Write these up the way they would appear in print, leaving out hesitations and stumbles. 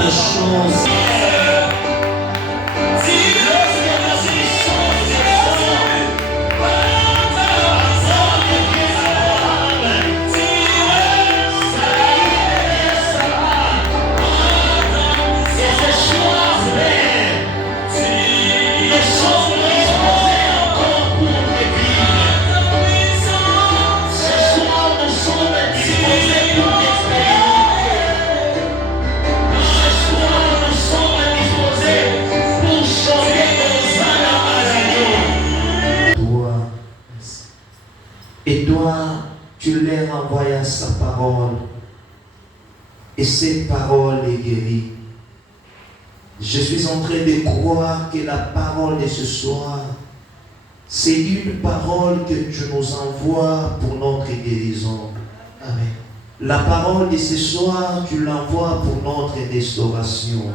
de choses. Et toi, tu leur envoies sa parole. Et cette parole est guérie. Je suis en train de croire que la parole de ce soir, c'est une parole que tu nous envoies pour notre guérison. Amen. La parole de ce soir, tu l'envoies pour notre restauration.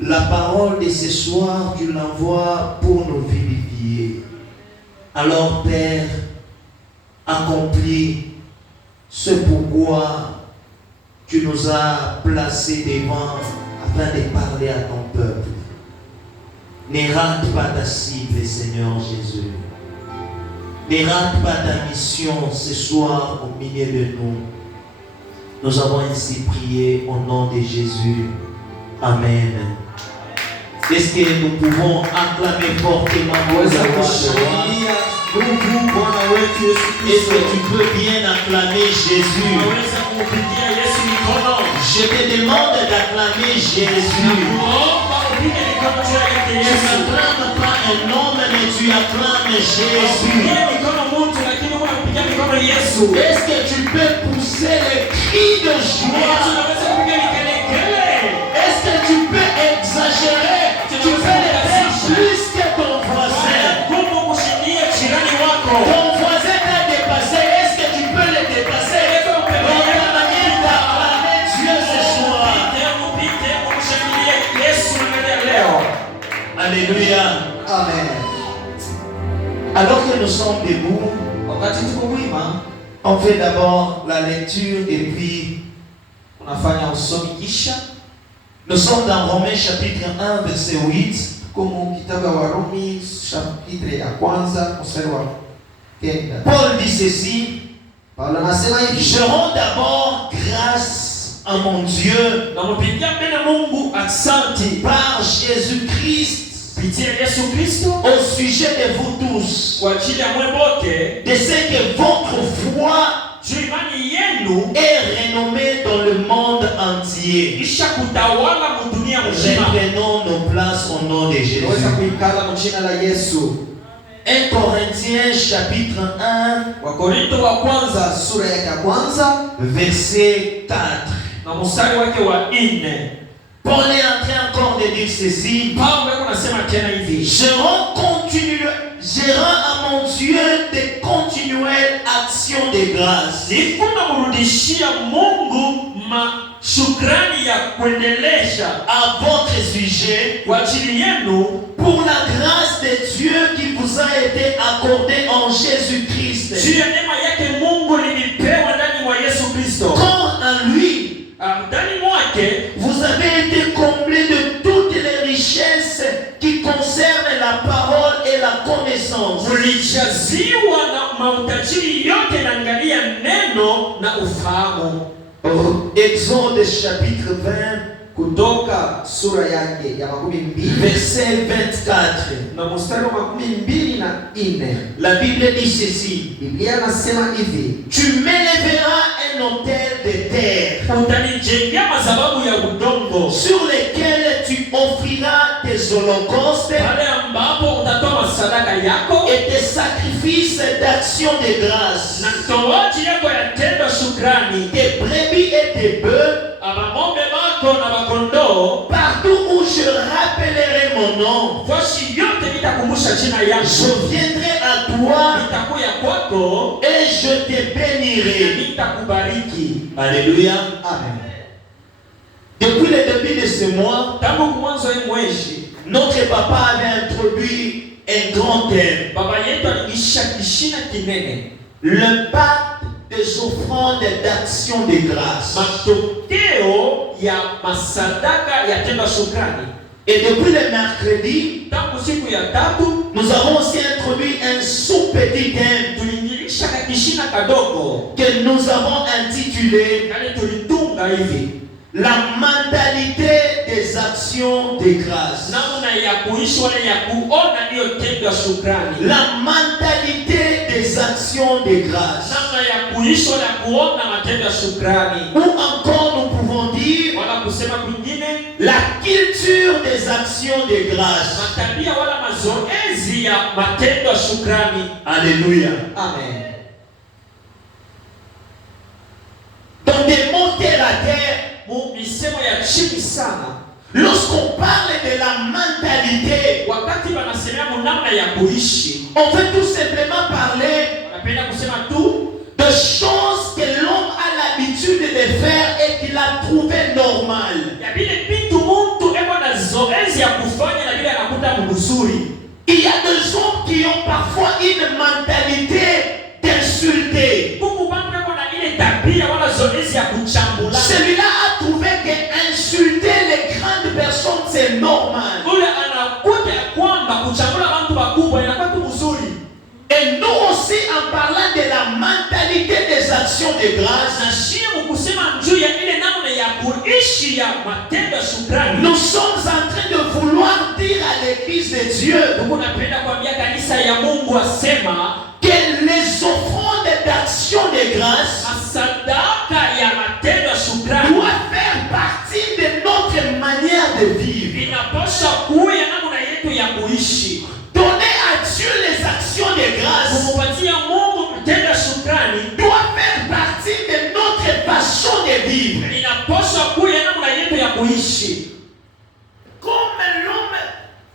La parole de ce soir, tu l'envoies pour nous vivifier. Alors, Père, accomplis ce pourquoi tu nous as placés devant afin de parler à ton peuple. Ne rate pas ta cible, Seigneur Jésus. Ne rate pas ta mission ce soir au milieu de nous. Nous avons ainsi prié au nom de Jésus. Amen. Est-ce que nous pouvons acclamer fortement Est-ce que tu peux bien acclamer Jésus? Je te demande d'acclamer Jésus. Tu n'acclames pas un homme, mais tu acclames Jésus. Est-ce que tu peux pousser les cris de joie? Est-ce que tu peux exagérer? Tu peux le faire plus que ton voisin. Ton voisin t'a dépassé. Est-ce que tu peux le dépasser? Dans ta manière d'acclamer Dieu ce soir. Alléluia. Amen. Alors que nous sommes debout, on fait d'abord la lecture et puis nous sommes dans Romains chapitre 1 verset 8. Paul dit ceci: je rends d'abord grâce à mon Dieu par Jésus-Christ au sujet de vous tous, de ce que votre foi est renommée dans le monde entier. Reprenons nos places au nom de Jésus. 1 Corinthiens chapitre 1 verset 4. Paul est en train encore de dire ceci: je rends à mon Dieu de continuelles actions de grâce à votre sujet pour la grâce de Dieu qui vous a été accordée en Jésus-Christ. Quand en lui vous avez été comblés de toutes les richesses qui concernent la parole et la connaissance. Exode chapitre 20 verset 24. La Bible dit ceci: tu m'élèveras un autel de terre sur lequel tu offriras tes holocaustes et tes sacrifices d'action de grâce, tes brebis et tes bœufs, partout où je rappellerai mon nom, je viendrai à toi et je te bénirai. Alléluia. Amen. Depuis le début de ce mois, notre papa avait introduit un grand thème: le pacte de des offrandes d'action de grâce. Matokeo ya masadaka ya tendo shukrani. Et depuis le mercredi, tangu siku ya tatu, nous avons aussi introduit un sous-petit thème tuliingilisha kakishina kadogo que nous avons intitulé kale tulitunga hivi, la mentalité des actions de grâce. namna ya kuishi wala ya kuona hiyo tendo ya shukrani. La mentalité des actions de grâce. Namna ya kuishi wala kuona matendo ya shukrani. Ou encore nous pouvons dire Wala kusema kwingine, la culture des actions de grâce. matabia wala mazoezi ya matendo ya shukrani. Alléluia. Amen. Dans des mots terre à terre, Misemo ya chini sana, lorsqu'on parle de la mentalité, wakati wanasemea namna ya kuishi, on veut tout simplement parler wanapenda kusema tu de choses que l'homme a l'habitude de faire et qu'il a trouvé normales. ya vile vitu mtu eko na zoezi ya kufanya na vile anakuta mzuri. Il y a des hommes qui ont parfois une mentalité d'insulter. Mungu bantu eko na ile tabia wala zoezi ya kuchambula. Celui-là a trouvé qu'insulter les grandes personnes c'est normal. Ule anakuta ya kwamba kuchambula watu wakubwa inakuwa tu mzuri. Et nous aussi, en parlant de la mentalité des actions de grâce, Na shie kusema juu ya ile namna ya kuishi ya matendo ya shukrani. nous sommes en train de vouloir dire à l'église de Dieu Mungu napenda kuambia kanisa ya Mungu asema que les offrandes d'action de grâce masadaka ya matendo ya shukrani doivent faire partie de notre manière de vivre. inapaswa kuwa ya namna yetu ya kuishi. Donner à Dieu les actions de grâce Kumupatia Mungu matendo ya shukrani doit faire partie de notre façon de vivre. inapaswa kuwa ya namna yetu ya kuishi. Comme l'homme,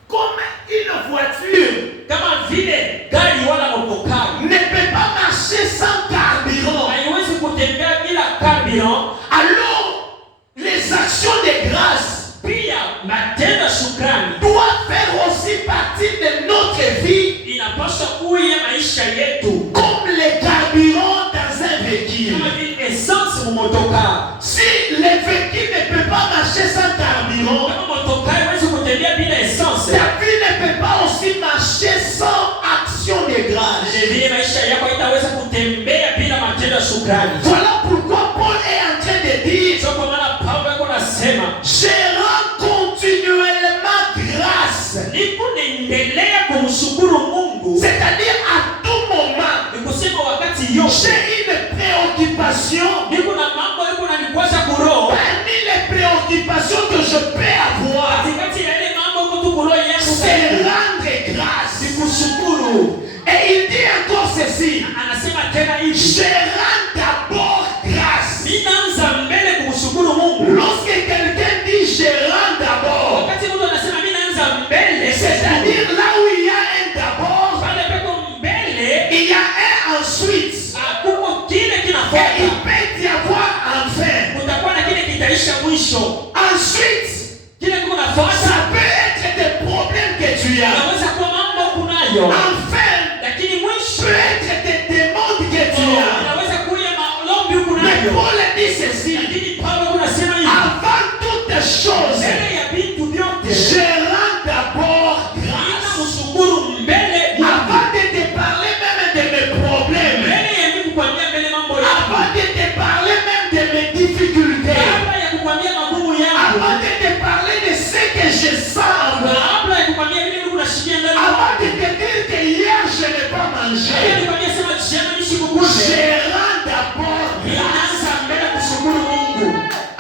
comme une voiture Kama vile gari wala motokari ne peut pas marcher sans carburant, haiwezi kutembea bila carburant, alors les actions de grâce pia matendo ya shukrani doivent faire aussi partie de notre vie inapaswa kuwa ya maisha yetu comme les carburants dans un véhicule. kama vile essence mu motokari. Si le véhicule ne peut pas marcher sans carburant, Kama motokari haiwezi kutembea bila essence, ta vie ne peut pas aussi marcher sans action de grâce. vile maisha yako haitaweza kutembea bila matendo ya shukrani. Voilà pourquoi Paul est en train de dire, Sio kwa maana Paulo yuko nasema je rends continuellement grâce. niko naendelea kumshukuru Mungu, C'est-à-dire à tout moment, ni kusema wakati yote j'ai une préoccupation. niko na mambo yuko nanikwaza kuroho. Parmi les préoccupations que je peux avoir, Katikati ya ile mambo yuko tu kuroho yangu c'est karibu, rendre grâce. ni kushukuru. Et il dit encore ceci, Anasema tena hivi, je rends d'abord grâce. ninaanza mbele kumshukuru Mungu. Lorsque quelqu'un dit je rends d'abord, Wakati mtu anasema mimi naanza mbele, c'est-à-dire là où il y a un d'abord, pale peko mbele il y a un ensuite. kuko kile Et il kinafuata, peut y avoir enfin. kutakuwa na kile kitaisha mwisho. Ensuite, Kile kinafuata ça peut être des problèmes que tu as. inaweza kuwa mambo kunayo, Enfin, lakini mwisho peut être des demandes que tu as. inaweza kuwa maombi Mais kunayo. Paul dit ceci, Lakini Paulo anasema hivi, avant toutes choses, mbele ya vitu vyote je rends d'abord grâce. ninamshukuru mbele yangu. Avant de te parler même de mes problèmes, Mbele ya mimi kukwambia mbele mambo yangu, avant de te parler même de mes difficultés, kabla ya kukwambia magumu yangu, avant de te parler de ce que je sens en moi, kabla ya kukwambia vile mimi kunashikia ndani avant yangu, de te dire que hier je n'ai pas mangé, nikwambia sema jana nishikukuje, je rends d'abord grâce. ninaanza mbele kushukuru Mungu.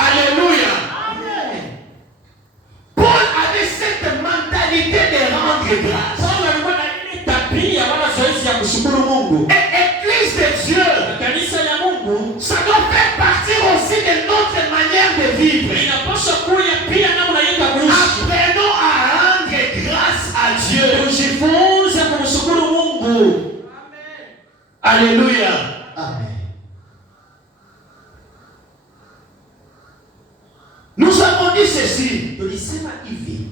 Alléluia. Paul avait cette mentalité de rendre grâce. Paulo alikuwa na ile tabia wala zoezi ya kushukuru Mungu. Et Église de Dieu, Kanisa ya Mungu ça doit faire partie aussi de notre manière de vivre. inapaswa kuwa pia namna yetu ya kuishi. Apprenons à rendre grâce à Dieu. Tujifunze kumshukuru Mungu. Alléluia. Amen. Nous avons dit ceci. Tulisema hivi,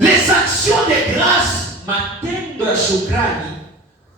Les actions de grâce matendo ya shukrani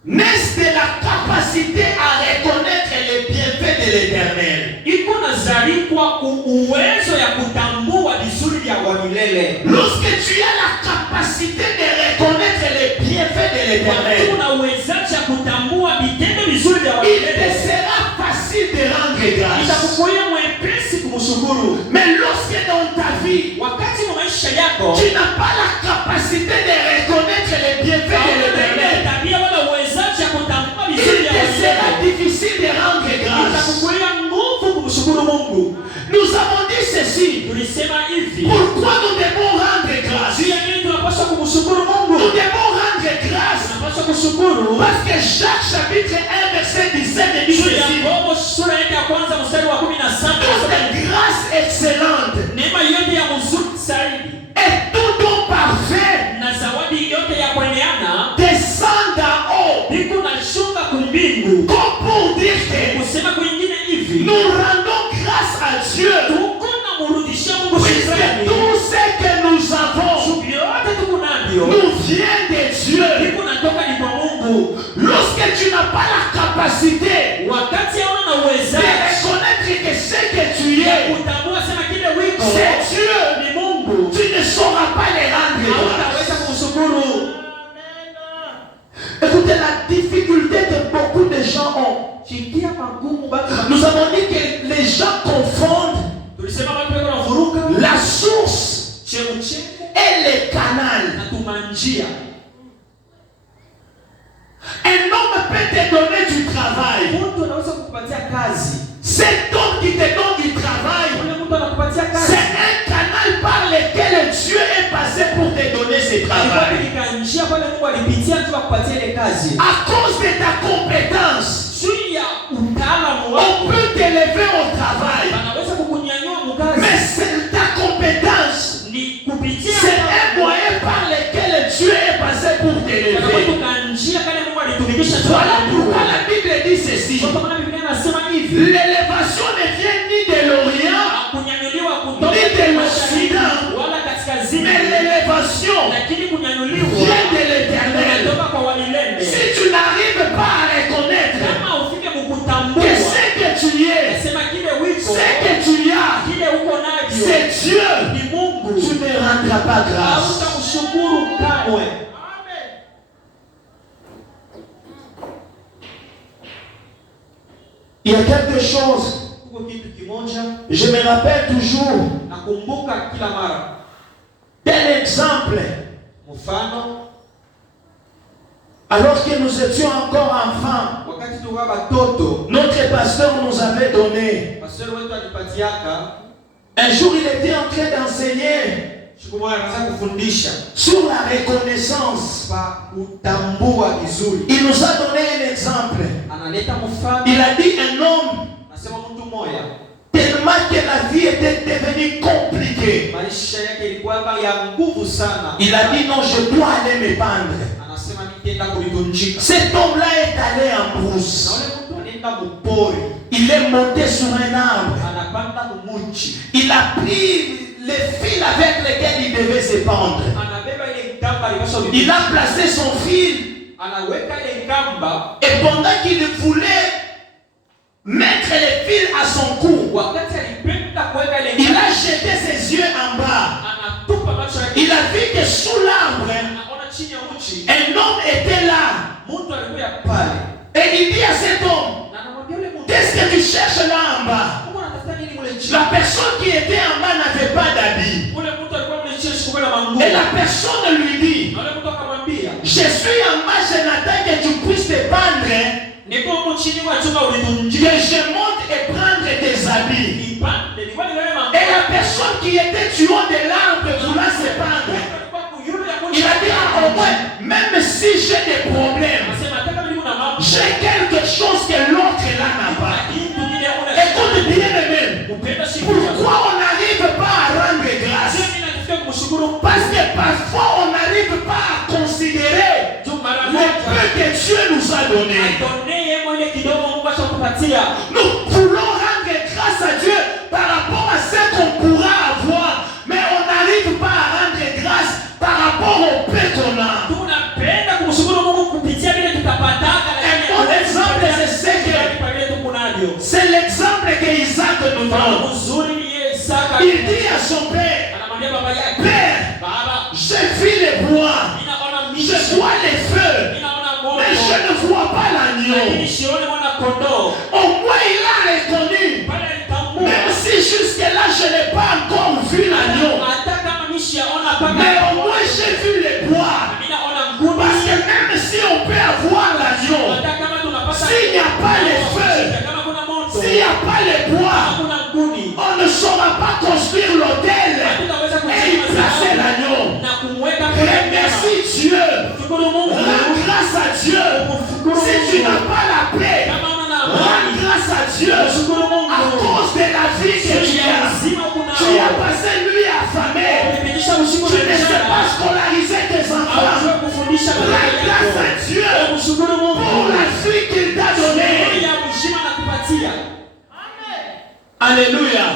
naissent de la capacité à reconnaître les bienfaits de l'Éternel. iko nazalikwa uwezo ya kutambua vizuri vya wa milele. Lorsque tu as la capacité de reconnaître les bienfaits de l'Éternel, unaweza kutambua vitendo vizuri vya wa il te milele, sera facile de rendre grâce. itakuwa mwepesi kumshukuru. Mais lorsque dans ta vie, Wakati wa maisha yako tu n'as pas la capacité de reconnaître les bienfaits de l'Éternel, tabia wala uwezaji ya kutambua il vizuri vya te wa sera milele, difficile de rendre grâce. itakuwa nguvu kumshukuru Mungu. Nous avons dit ceci. Tulisema hivi, Pourquoi nous devons rendre grâce? juu ya nini tunapaswa kumshukuru Mungu? Nous devons rendre grâce Tunapaswa kushukuru parce que Jacques chapitre 1 verset 17 dit juu ya ceci. Yakobo sura ya kwanza mstari wa 17. Toute grâce excellente Neema yote ya mzuri zaidi et tout don parfait na zawadi yote ya kueneana descend d'en haut, iko nashuka kumbingu, comme pour dire que kusema kwingine hivi, nous rendons grâce à Dieu tuko na murudishia Mungu puisque shukrani. tout ce que nous avons Shukrani yote tuko navyo nous vient de Dieu. iko natoka ni kwa Mungu. Lorsque tu n'as pas la capacité Wakati hauna na de uwezaji reconnaître que ce que tu ya es, kutambua sema kile wiko c'est Dieu, ni Mungu, tu ne sauras pas les rendre grâce. hautaweza kumshukuru. Écoutez, la difficulté que beaucoup de gens ont. Shikia magumu bado. Nous avons dit que les gens confondent Tulisema watu wako wanavuruka la source chemchemi et le canal. na tumanjia. Un homme peut te donner du travail. Mtu anaweza kukupatia kazi. Cet homme qui te donne du travail, Yule mtu anakupatia kazi. c'est un canal par lequel Dieu est passé pour te donner ce travail. Alikuwa njia pale Mungu alipitia tu akupatie ile kazi. À cause de ta compétence, Juu ya utaalamu on wako peut t'élever au travail. anaweza kukunyanyua mkazi. Mais c'est ta compétence. Ni kupitia C'est un moyen par lequel Dieu est passé pour t'élever. njia kale Mungu alitumikisha. Voilà pourquoi la Bible dit ceci. Kwa maana Biblia inasema hivi, L'élévation ne vient ni de l'Orient, kunyanyuliwa ni kutoka de l'Occident, wala kaskazini, mais l'élévation lakini kunyanyuliwa vient de l'Éternel. kutoka kwa walilende. Si tu n'arrives pas à reconnaître Kama ufike que mkutambua ce que tu es, sema kile wiko ce que tu as, kile uko navyo c'est Dieu, ni Mungu, tu ne rendras pas grâce. hautamshukuru kamwe. Il y a quelque chose, Kuko kitu kimoja je me rappelle toujours nakumbuka kila mara, d'un exemple. mfano Alors que nous étions encore enfants, wakati tuka batoto, notre pasteur nous avait donné. pastor wetu alipatiaka Un jour, il était en train d'enseigner siku moja anaanza kufundisha sur la reconnaissance. pa kutambua vizuri. Il nous a donné un exemple. Analeta mfano, Il a dit un homme, anasema mtu mmoja tellement que la vie était devenue compliquée. maisha yake ilikuwa ya nguvu sana. Il a dit non, je dois aller me pendre. Anasema nitaenda kulitunjika. Cet homme-là est allé en Na brousse. ule mtu anaenda mpori, Il est monté sur un arbre. anapanda mumuchi, Il a pris les fils avec lesquels il devait se pendre. anabeba ile kamba alipaswa Il a placé son fil. anaweka ile kamba, Et pendant qu'il voulait mettre les fils à son cou, wakati alipenda kuweka ile il kamba, a jeté ses yeux en bas. anatupa macho yake, Il a vu que sous l'arbre, anaona chini ya mchi un homme était là. mtu alikuwa pale, Et il dit à cet homme, na anamwambia yule mtu, qu'est-ce que tu cherches là en bas? Mungu anatafuta nini mule chini? La personne qui était en bas n'avait pas d'habit. Ule mtu alikuwa mule chini sikuwa na manguo, Et la personne lui dit, na ule mtu akamwambia, je suis en bas, je n'attends que tu puisses te pendre, niko huko chini kwa chunga que ulitunjika, je monte et prendre tes habits. nipande, nilikuwa niwewe manguo. Et la personne qui était du haut de l'arbre voulant se pendre, il a dit, ah, au moins, même si j'ai des problèmes, j'ai quelque chose que l'autre là n'a pas. Écoute bien les mêmes. Pourquoi on n'arrive pas à rendre grâce? Parce que parfois on n'arrive pas à considérer le peu que Dieu nous a donné. Nous voulons rendre grâce à Dieu par rapport à ce qu'on pourra avoir, mais on n'arrive pas à rendre grâce par rapport au peu qu'on a. comprendre. mzuri ni Isaka. Il dit à son père, Anamwambia baba yake, Père, baba, je vis les bois, ninaona je miti, vois les feux, ninaona mais je moto, ne vois pas l'agneau. lakini sioni mwana kondoo. Au moins il a reconnu, Pale alitambua, même si jusque-là je n'ai pas encore vu l'agneau, hata kama nishaona paka, mais au moins j'ai vu les bois. ninaona nguni. Parce que même si on peut avoir l'agneau, Hata kama tunapata, s'il n'y a pas les feux, kama kuna moto, s'il n'y a pas les bois, kama kuna nguni, on ne saura pas construire l'autel hatutaweza et y placer l'agneau. na kumweka kule. Remercie Dieu, Shukuru Mungu. rends grâce à Dieu. Si tu n'as pas la paix, Kama una rends grâce à Dieu. shukuru Mungu. À cause de la vie que tu as, tu as passé nuit affamée. Ulipitisha usiku Tu na ne sais pas scolariser tes enfants. Hawajua kufundisha Rends grâce à Dieu Mshukuru Mungu pour la vie qu'il t'a donnée. ya uzima na kupatia. Alléluia.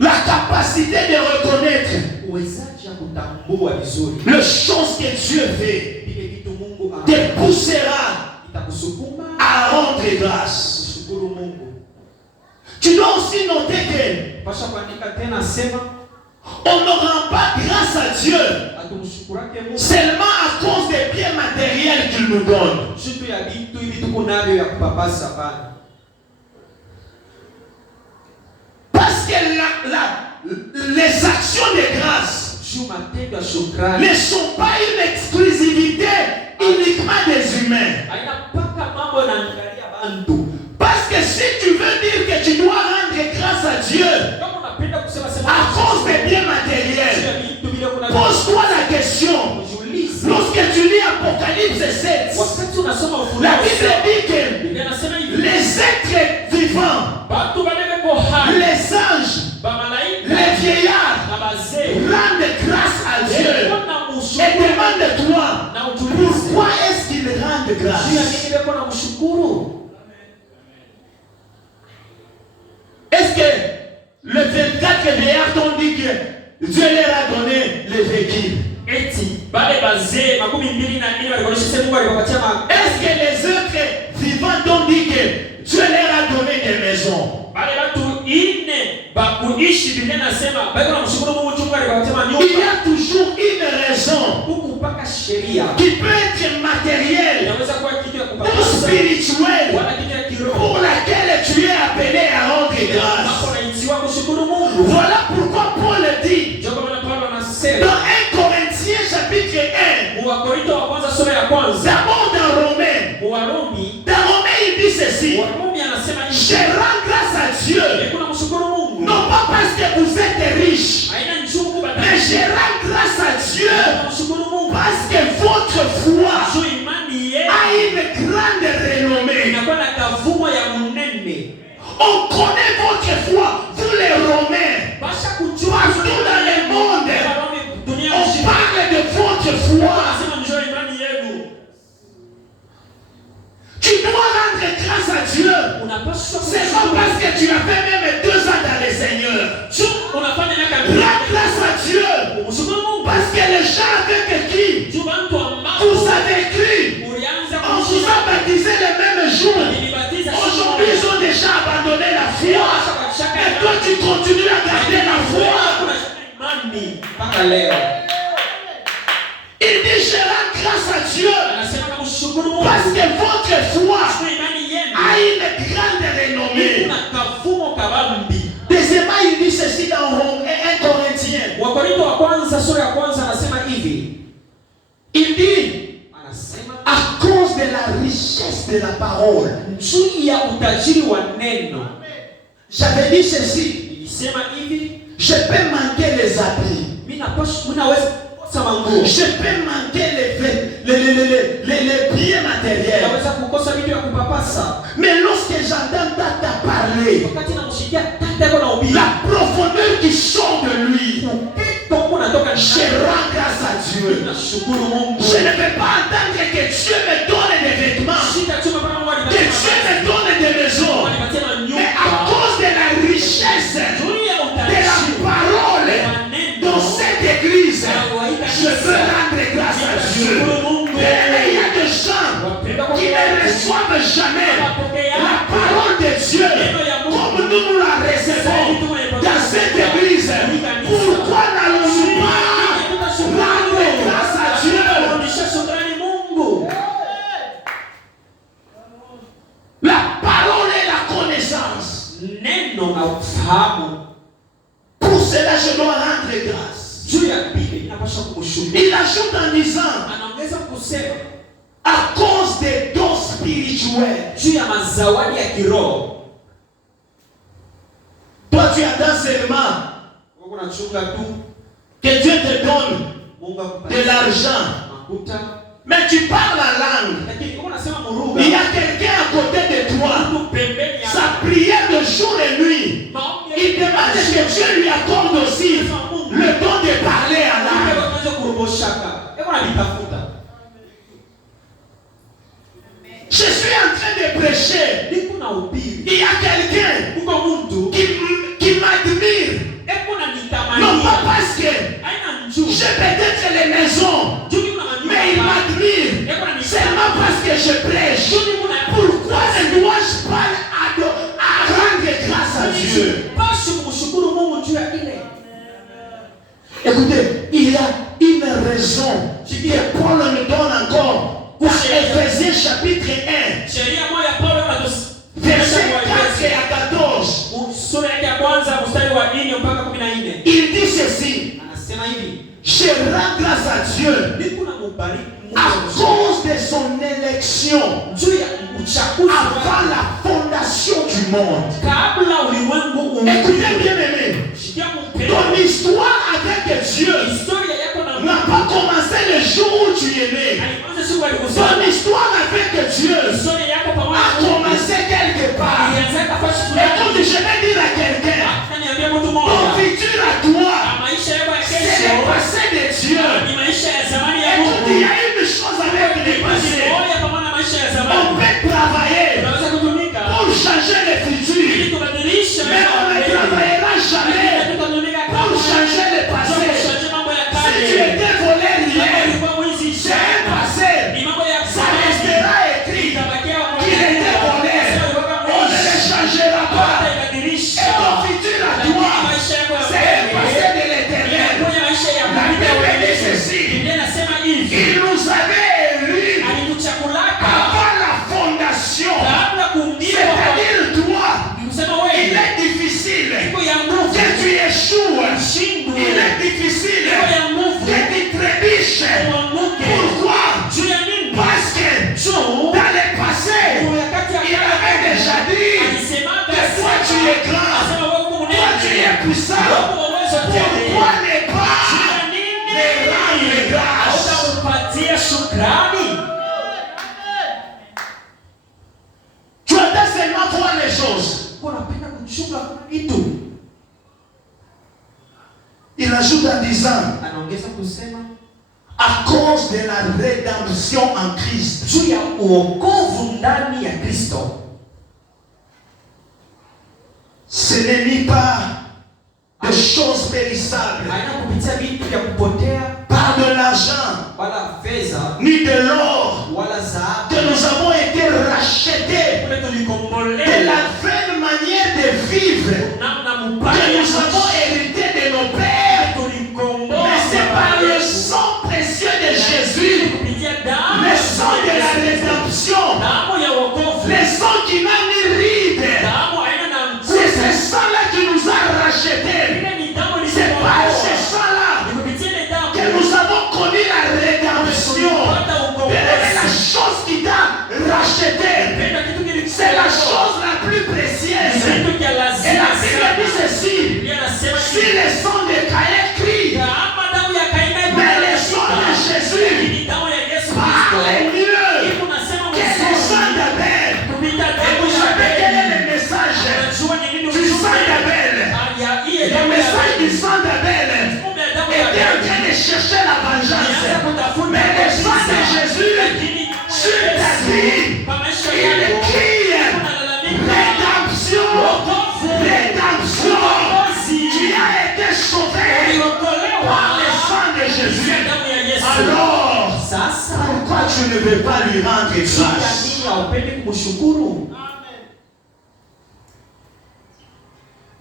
La capacité de reconnaître Uwezaji wa kutambua vizuri les choses que Dieu fait vile vitu Mungu te poussera itakusukuma à rendre grâce. kushukuru Mungu. Tu dois aussi noter que Pasha kuandika tena, sema on ne rend pas grâce à Dieu atumshukurake Mungu seulement à cause des biens matériels qu'il nous donne. vitu ya vitu hivi tuko navyo ya kupapasa bana. Parce que les actions de grâce Matendo ya shukrani ne sont pas une exclusivité uniquement des humains. haina mpaka mambo yanaangalia bantu. Parce que si tu veux dire que tu dois rendre grâce à Dieu Kama unapenda kusema sema à cause des biens matériels, vitu vile kuna pose-toi la question. kujiuliza. Lorsque tu lis Apocalypse 7, Wakati unasoma la Ufunuo, Bible dit que Biblia inasema hivi, les êtres vivants, watu walio hai, les anges, bamalaika les vieillards na bazee rendent grâce à Dieu na et mshukuru demande-toi na utulize. pourquoi est-ce qu'ils rendent Juu ya grâce. nini beko na mshukuru? Est-ce que le 24 vieillards t'ont dit que Dieu leur a donné les véhicules? Eti bale bazee makumi mbili na nne walikuonyesha sema Mungu aliwapatia Est-ce que les êtres vivants t'ont dit que Dieu leur a donné des maisons? bale watu ine bakuishi. Biblia inasema beko na mshukuru Mungu juu Mungu aliwapatia Il y manyumba. a toujours une raison Huku mpaka sheria qui peut être matérielle inaweza kuwa kitu ya ou kupapasa spirituelle wala kitu ya kiroho. pour laquelle tu es appelé à rendre grâce. Hapo naitiwa kushukuru Mungu. Voilà pourquoi Paul dit Ndio kwa maana Paulo dans anasema 1 Corinthiens chapitre 1, Wakorintho wa kwanza sura ya kwanza, d'abord dans Romains, Warumi, il dit ceci: Warumi anasema je hivi, rends grâce à Dieu, kuna mshukuru Mungu. non pas parce que vous êtes riches, Haina nchungu mais badala. je rends grâce à Dieu Mshukuru Mungu. parce que votre foi Juu imani yenu a une grande renommée. inakuwa na kavumo ya munene. On connaît votre foi, vous les Romains. Basha kujua Partout dans le monde, Warumi dunia on nzima. parle de votre foi. Lazima mjue imani yenu. Tu dois rendre grâce à Dieu. Unapaswa C'est pas parce que tu as fait même 2 ans dans le Seigneur. juu unafanya miaka mingi. Rends grâce à Dieu. Mshukuru Mungu. Parce que les gens avec qui Juu bantu ambao vous avez cru, ulianza on vous a baptisé le même jour. kunibatiza Aujourd'hui, ils ont déjà abandonné la foi. Et toi, tu continues à garder la foi. imani mpaka leo. Il dit, je rends grâce à Dieu. Anasema kumshukuru Mungu. Parce que votre foi Kwa imani yenu a une grande renommée. kuna kavumo kabambi. Deuxièmement, il dit ceci dans 1 Corinthiens. Wakorintho wa kwanza sura ya kwanza anasema hivi. Il dit, Anasema à cause de la richesse de la parole. juu ya utajiri wa neno. J'avais dit ceci, Nilisema hivi, je peux manquer les habits. mimi naweza kukosa manguo. Je peux manquer les biens matériels. Naweza kukosa vitu ya kupapasa. Mais lorsque j'entends Tata parler, Wakati namshikia tata yako na ubiri. la profondeur qui sort de lui, Upepo unatoka je rends grâce à Dieu. nashukuru Mungu. Je ne peux pas entendre que Dieu me donne des vêtements, Sitachuma kama Mungu que Dieu me donne des maisons. alipatia na Mais à nyumba. cause de la richesse Juu ya de la utajiri parole dans cette église, je veux rendre grâce à Dieu. Mais il y a des gens qui ne reçoivent jamais la parole de Dieu. nous la recevons dans cette église, pourquoi n'allons-nous pas rendre grâce à Dieu? La parole est la connaissance. Pour cela, je dois rendre grâce. Il ajoute en disant, à cause des dons spirituels. Toi, tu attends seulement que Dieu te donne de l'argent. Mais tu parles la langue. Il y a quelqu'un à côté de toi. Sa prière de jour et nuit. Il demande que Dieu lui accorde aussi le don de parler à langue. Je suis en train de prêcher. Il y a quelqu'un qui m'admire. Non pas parce que j'ai peut-être les maisons, mais il m'admire seulement parce que je prêche. Pourquoi ne dois-je pas rendre grâce à Dieu? Écoutez, il y a une raison que Paul nous donne encore. Dans Éphésiens chapitre 1, verset 4 à 14. Il dit ceci: je rends grâce à Dieu à cause de son élection avant la fondation du monde. Écoutez bien aimé, ton histoire avec Dieu n'a pas commencé le jour où tu es né. Ton histoire avec Dieu a commencé quelque part. Écoute, je vais dire à quelqu'un, ton futur à toi, c'est le passé de Dieu. Écoute, il y a une chose avec le passé. On peut travailler pour changer le futur, mais on ne travaillera jamais pour changer le passé. Si tu étais volé hier, c'est un passé. Ça restera écrit qu'il était volé. On ne le changera pas. Et ton futur à toi, c'est un passé de l'éternel. La Bible dit ceci: il nous avait élus avant la fondation. C'est-à-dire toi, il est difficile que tu échoues. Il est difficile que tu trébuches. Pourquoi? Parce que dans le passé, il avait déjà dit que toi tu es grand, toi tu es puissant. Pourquoi ne pas les rendre grâce? Tu attends seulement voir les choses. Il ajoute en disant, à cause de la rédemption en Christ. Ce n'est ni pas de choses périssables, pas de l'argent, ni de l'or, que nous avons été rachetés de la vaine manière de vivre que nous avons hérité de nos pères. Mais c'est par le sang précieux de Jésus, le sang de la rédemption, le sang qui n'a ni ride. C'est ce sang-là qui nous a rachetés. C'est par ce sang-là que nous avons connu la rédemption. C'est la chose qui t'a racheté. C'est la chose la plus précieuse. Et la Bible dit ceci: si le sang de Caïn crie, mais le sang de Jésus parle mieux que le sang d'Abel. Et vous savez quel est le message du sang d'Abel? Le message du sang d'Abel était en train de chercher la vengeance. Mais le sang de Jésus, sur ta vie, il crie rédemption, rédemption. Tu as été sauvé par le sang de Jésus. Alors, pourquoi tu ne veux pas lui rendre grâce?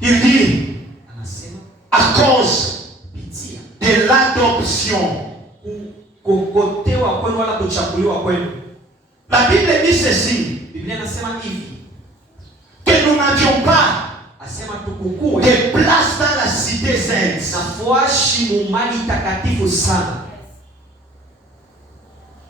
Il dit, Anasema à cause kupitia de l'adoption. kukotewa kwenu wala kuchaguliwa kwenu. La Bible dit ceci, Biblia inasema hivi, que nous n'avions pas asema tukukue de place dans la cité sainte. nafuashi mumali takatifu sana.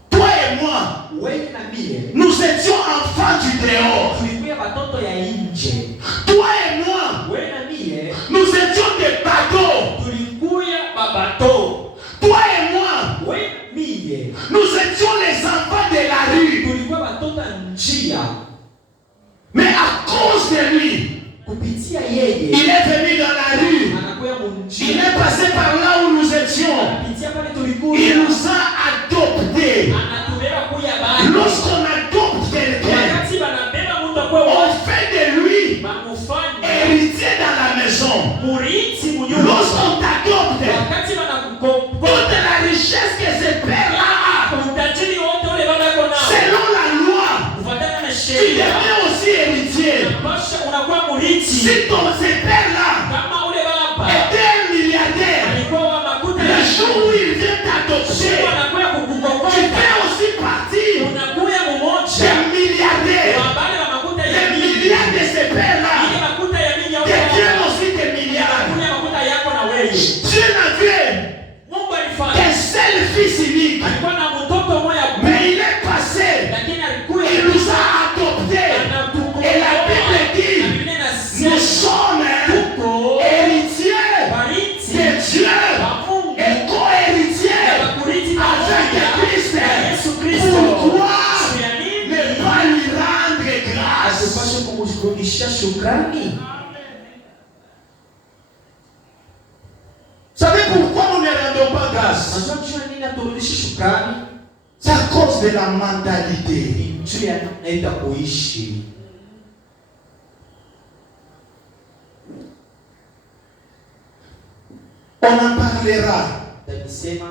Toi et moi, Wewe na mie nous étions enfants du dehors. tulikuwa watoto ya nje. Toi et moi, Wewe na mie nous étions des bateaux. tulikuwa babato. Toi et moi, Wewe mie nous étions les enfants de la rue. tulikuwa watoto ya njia. Mais à cause de lui, Kupitia yeye il est venu dans la rue. anakuya Il munjia. est passé par là où nous étions. Kupitia pale tulikuwa Il nous a adoptés. anatubeba kuya bali. Lorsqu'on adopte quelqu'un, Wakati banabeba mtu akwe on fait de lui bamufanye héritier dans la maison. murithi munyumba. Lorsqu'on t'adopte, Wakati banakukomboa toute la richesse que ce père-là a, utajiri wote ule baba yako nao selon la loi, kufuatana na tu sheria deviens aussi héritier. unapasha unakuwa murithi. Si ton ce père-là Kama ule baba était un milliardaire, alikuwa wa makuta le ya jour où il vient t'adopter, anakuwa tu kukukokota, fais aussi partie unakuya mmoja des milliardaires. wa bale wa makuta ya Les mingi. milliards de ce Ile père-là makuta ya mingi au deviennent aussi des milliards. unakuya makuta yako na wewe. Dieu n'avait Mungu alifanya qu'un seul fils unique, alikuwa na mtoto mmoja mais il est passé, lakini alikuwa il nous a adoptés. Et la Bible dit, nous sommes héritiers de Dieu et co-héritiers avec Christ. Pourquoi ne pas lui rendre grâce? Asipashe kumrudishia shukrani. Vous savez pourquoi nous ne rendons pas grâce? Unajua jua nini aturudishe shukrani? C'est à cause de la mentalité. Ni juu ya naenda kuishi. On en parlera. Tanisema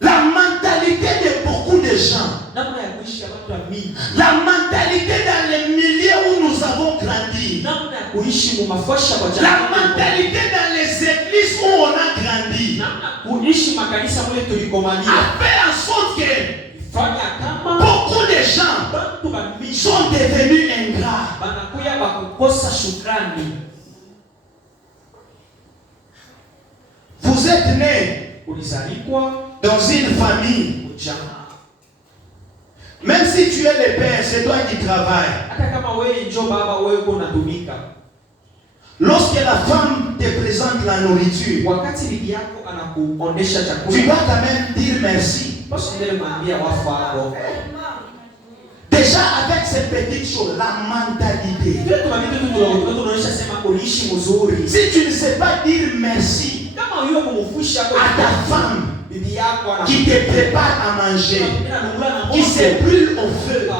La mentalité de beaucoup de gens. namna ya kuishi ya watu wa mingi. La mentalité dans les milieux où nous avons grandi. Namna ya kuishi mu mafasha kwa La jamii. mentalité dans les églises où on a grandi. Namna kuishi makanisa mule tulikomalia. A fait en sorte que Fanya kama beaucoup de gens bantu ba mingi sont devenus ingrats. banakuya bakukosa shukrani. Vous êtes nés Ulizalikwa dans une famille. ujamaa. Même si tu es le père, c'est toi qui travailles. Hata kama wewe njo baba, wewe uko unatumika. Lorsque la femme te présente la nourriture, Wakati bibi yako anakuonesha tu chakula, dois quand même dire merci. basi ndele mwambia wafu wako. Déjà avec ces petites choses, la mentalité. Ndio tunavitu tu tunaonesha sema kuishi mzuri. Si tu ne sais pas dire merci Kama hiyo kumfusha kwa à ta femme bibi yako qui te prépare à manger, qui se brûle au feu,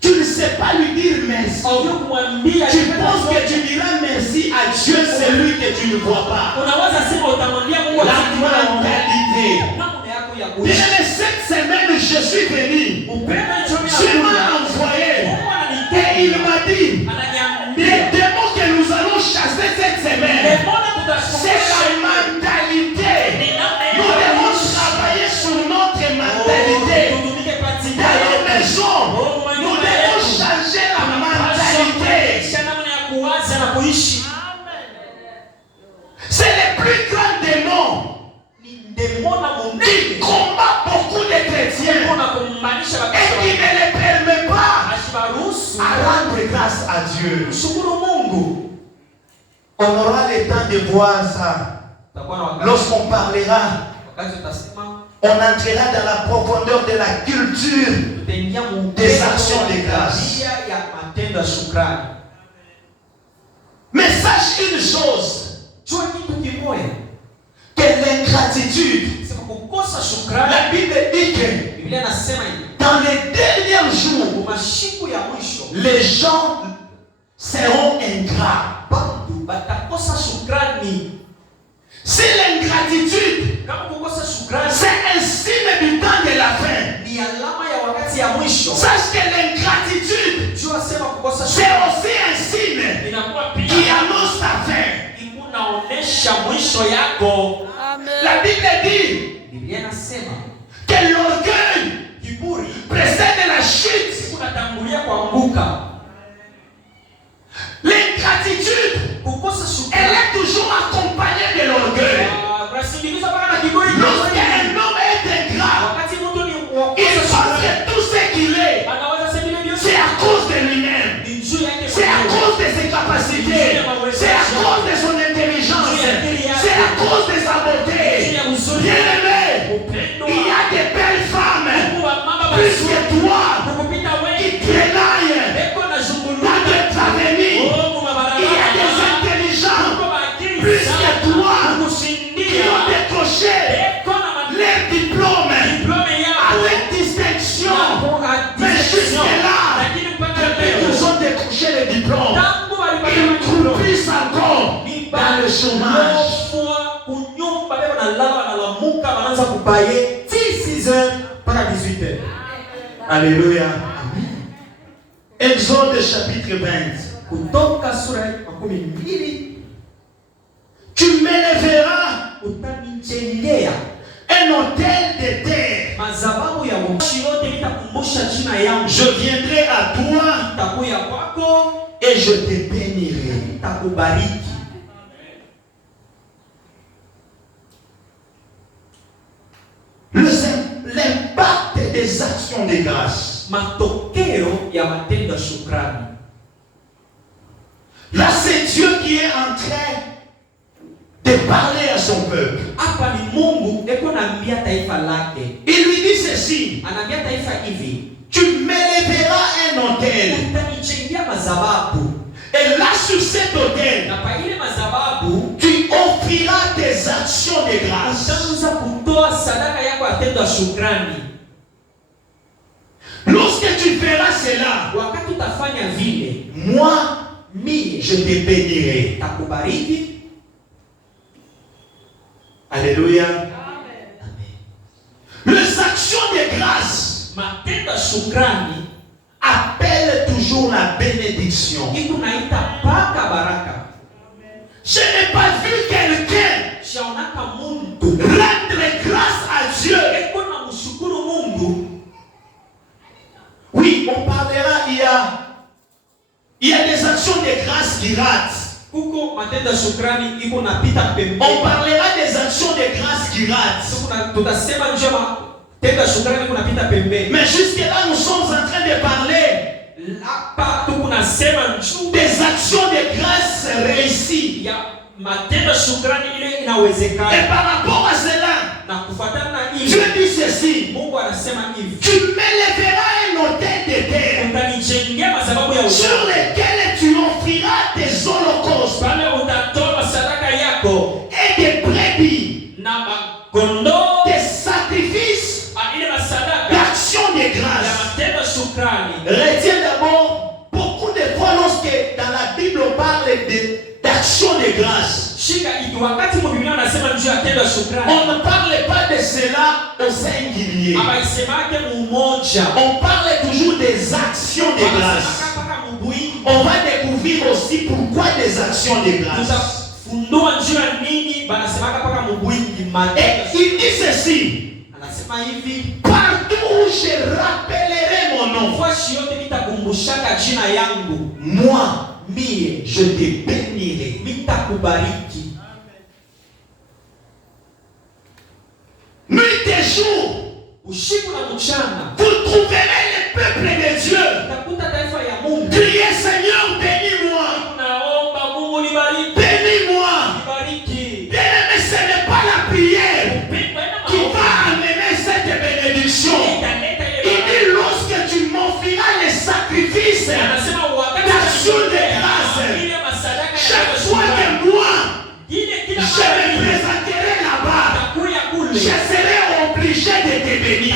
tu ne sais pas lui dire merci. Tu penses que tu diras merci à Dieu, celui que tu ne vois pas. La mentalité. Bien, cette semaine, je suis venu. Dieu m'a envoyé et il m'a dit les démons que nous allons chasser cette semaine, c'est la mentalité. Nous devons travailler sur notre mentalité. Dans nos maisons, nous devons changer la mentalité. C'est le plus grand démon qui combat beaucoup de chrétiens et qui ne les permet pas à rendre grâce à Dieu. On aura le temps de voir ça. Lorsqu'on parlera, on entrera dans la profondeur de la culture des actions de grâce. Mais sache une chose, que l'ingratitude, la Bible dit que dans les derniers jours, les gens seront ingrats. Si l'ingratitude, c'est un signe du temps de la fin, sache que l'ingratitude, c'est aussi un signe cha mwisho yako. La Bible dit Biblia inasema que l'orgueil kiburi précède la chute. kunatangulia kuanguka. L'ingratitude, Kukosa elle shukrani est toujours accompagnée de l'orgueil. kunasindikiza mpaka na kiburi. Lorsqu'un homme est ingrat, Wakati mtu ni il wakosa pense shukrani, que tout ce qu'il est, anaweza sema ile ndio c'est à cause de lui-même. ni juu yake C'est à mwenyewe. cause de ses capacités. C'est à cause de son intelligence. C'est à cause de sa beauté. Bien aimé, il y a des belles femmes plus que toi qui crénaillent dans de l'avenir. Il y a des intelligents plus que toi qui ont décroché leur diplôme avec distinction. Mais jusque-là, depuis qu'ils ont décroché le diplôme, ils croupissent encore dans le chômage. Alléluia. Exode chapitre 20. Kutoka sura ya 12 Tu m'élèveras utanijengea un autel de terre. madhabahu ya ushi yote, nitakumbusha jina yangu. Je viendrai à toi Nitakuja kwako, et je te bénirai. nitakubariki. L'impact des actions de grâce. Matokeo ya matendo ya shukrani. Là, c'est Dieu qui est en train de parler à son peuple. Hapa ni Mungu eko naambia taifa lake. Il lui dit ceci. Anaambia taifa hivi, Tu m'élèveras un autel. utanijengea madhabahu. Et là, sur cet autel, Na pa ile madhabahu tu offriras tes actions de grâce. utaanza kutoa sadaka yako ya tendo ya shukrani. Lorsque tu feras cela, Wakati utafanya vile, moi, mie je te bénirai. nitakubariki. Alléluia. Amen. Les actions de grâce Matendo ya shukrani appellent toujours la bénédiction. iko naita paka baraka. Je n'ai pas vu quelqu'un Shaonaka Mungu rendre grâce à Dieu. eko na mshukuru Mungu. Oui, on parlera, il y a des actions de grâce qui ratent. Kuko matendo ya shukrani iko napita pembeni. On parlera des actions de grâce qui ratent. Tutasema nje matendo ya shukrani iko napita pembeni. Mais jusque-là, nous sommes en train de parler Hapa tunasema juu des actions de grâce réussies. ya matendo ya shukrani ile Et inawezekana. par rapport à cela, Na kufuatana na Dieu hiyo, dit ceci. Mungu anasema hivi, Tu m'élèveras un autel de terre utanijengea madhabahu ya sur udongo. lequel tu offriras tes holocaustes Pale utatoa sadaka yako et des brebis, na makondoo, des sacrifices ile masadaka d'action de ya grâce. matendo ya shukrani. Retiens d'abord, beaucoup de fois lorsque dans la Bible on parle d'action de grâce, Shika iki wakati Biblia anasema juu ya tendo ya shukrani, on ne parle pas de cela au singulier. abaisemake mumoja, On parle toujours des actions de grâce. abasemaka mpaka mubwingi. On va découvrir aussi pourquoi des actions de grâce. Tutafundua juu ya nini banasemaka mpaka mubwingi matendo Et ya shukrani. il dit ceci. Anasema hivi, Partout où je rappellerai mon nom, fwashi yote nitakumbushaka jina yangu, moi, mie je te bénirai. nitakubariki. Nuit et jour, Usiku na mchana vous trouverez le peuple de Dieu. utakuta taifa ya Mungu Criez Seigneur, bénis-moi. unaomba Mungu nibariki, Bénis-moi. nibariki. Bien-aimé, ce n'est pas la prière qui va amener cette bénédiction. Il dit lorsque tu m'offriras les sacrifices, d'action de grâce, chaque fois que moi, je me présenterai là-bas, je serai obligé de te bénir.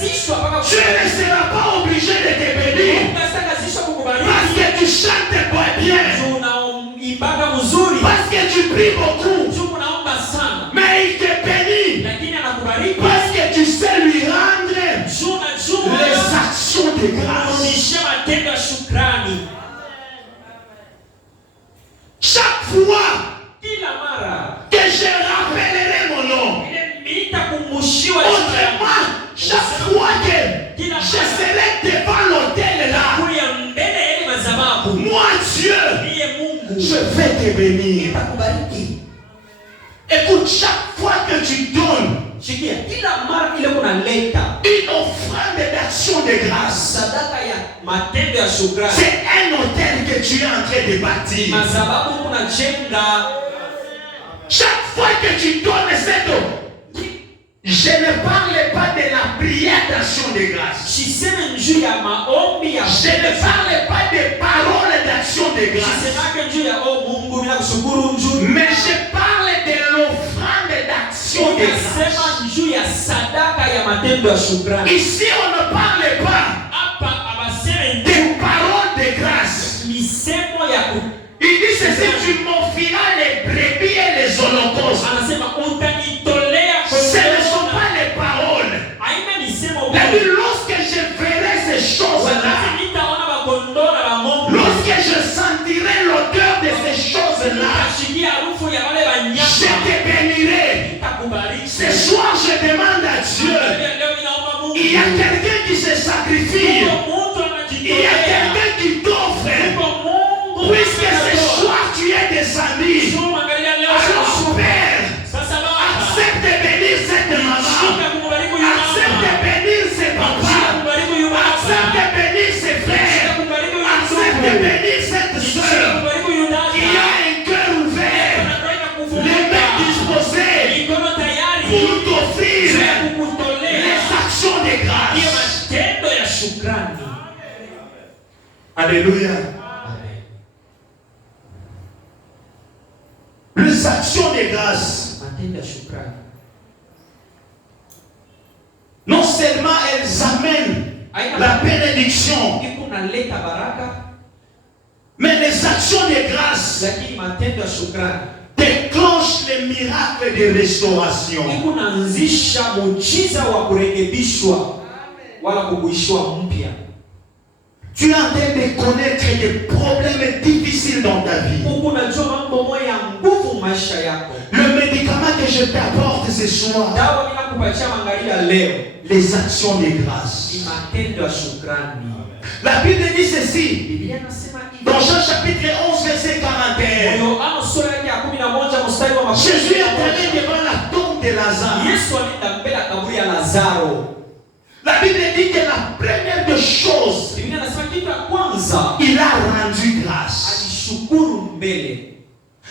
Tu ne seras pas obligé de te bénir parce que tu chantes bien, parce que tu pries beaucoup, mais il te bénit parce que tu sais lui rendre les actions de grâce. Chaque fois Kila mara que te bénir. itakubariki. Écoute, chaque fois que tu donnes Shikia, kila mara ile kunaleta une offrande d'action de grâce, sadaka ya matendo ya shukrani, c'est un hôtel que tu es en train de bâtir. masababu kunajenga. Chaque fois que tu donnes cette offrande, je ne parle pas de la prière d'action de grâce. Shiseme njuu ya maombi ya Je ne parle pas des paroles d'action de grâce. Shisemake njuu ya Mungu bila kushukuru njuu. Mais je parle de l'offrande d'action de grâce. Unasema njuu ya sadaka ya matendo ya shukrani. Ici, on ne parle pas Hapa abaseme des paroles de grâce. misemo ya Il dit ceci, tu m'offriras les brebis et les holocaustes. anasema utanitolea Ce ne sont pas les paroles. haina misemo Mais lorsque je verrai ces choses-là, nitaona bakondoo na bang'ombe, lorsque je sentirai l'odeur de ces choses-là, nitashikia harufu ya wale wanyama, je te bénirai. nitakubariki. Ce soir, je demande à Dieu, Leo ninaomba Mungu, il y a quelqu'un qui se sacrifie. Mungu Il y a anajitolea. quelqu'un qui t'offre. Mungu Puisque ce soir, tu es descendu. angalia leo Alors, Père, sasa baba, accepte de bénir cette maman. kumbariki huyu mama, Accepte de bénir ses papas. kumbariki huyu baba, Accepte de bénir ses frères. kumbariki huyu Accepte de ndugu, bénir cette soeur kumbariki huyu qui dada, a un cœur ouvert, anataka les kufunguka, mains disposées mikono tayari pour t'offrir kukutolea les actions de hiyo grâce. matendo ya shukrani. Alléluia. Les actions de grâce, Matendo ya shukrani non seulement elles amènent la bénédiction, iko naleta baraka, mais les actions de grâce lakini matendo ya shukrani déclenchent les miracles de restauration. iko naanzisha muujiza wa kurekebishwa wala kukuishwa mpya. Tu es en train de connaître des problèmes difficiles dans ta vie. Mungu unajua mambo moja ya nguvu maisha yako. Le médicament que je t'apporte ce soir, Dawa ninakupatia mangalia leo les actions de ni grâce. matendo ya shukrani. La Bible dit ceci, Biblia inasema hivi. dans Jean chapitre 11, verset 41. Yohana sura yake ya 11 mstari wa Jésus est allé devant la tombe de Lazare. Yesu alienda mbele ya kaburi ya Lazaro. La Bible dit que la première des choses, Biblia inasema kitu ya kwanza il a rendu grâce. alishukuru mbele.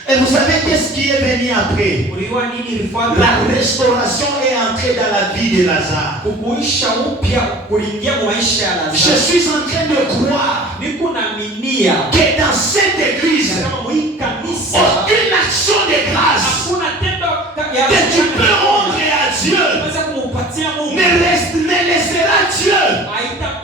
Et vous savez qu'est-ce qui est venu après? Uliwa nini ilifuata? La restauration est entrée dans la vie de Lazare. Kukuisha upya kuingia maisha ya Je Lazaro. suis en train de croire Niko naaminia que dans cette église, kama hii kanisa aucune action de grâce hakuna tendo ya que tu peux rendre à Dieu unaweza kumupatia Mungu ne laissera Dieu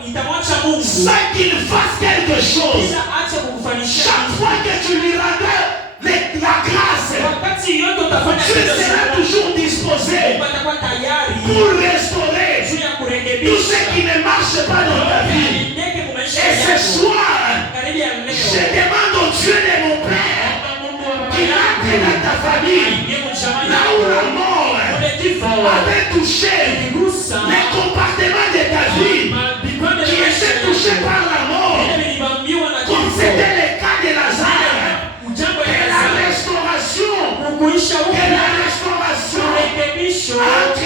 itamwacha Mungu sans qu'il fasse quelque chose. bila acha kukufanyishia Chaque fois que tu lui rendras la grâce, wakati yote utafanya tu seras toujours disposé utakuwa tayari pour restaurer juu ya tout kurekebisha ce qui ne marche pas dans ta vie. Et ce soir, je demande au Dieu de mon Père qu'il entre dans ta famille, là où la mort avait touché les compartiments de ta vie, qui étaient touchés par la mort, comme c'était le cas de Lazare. Et la restauration, entre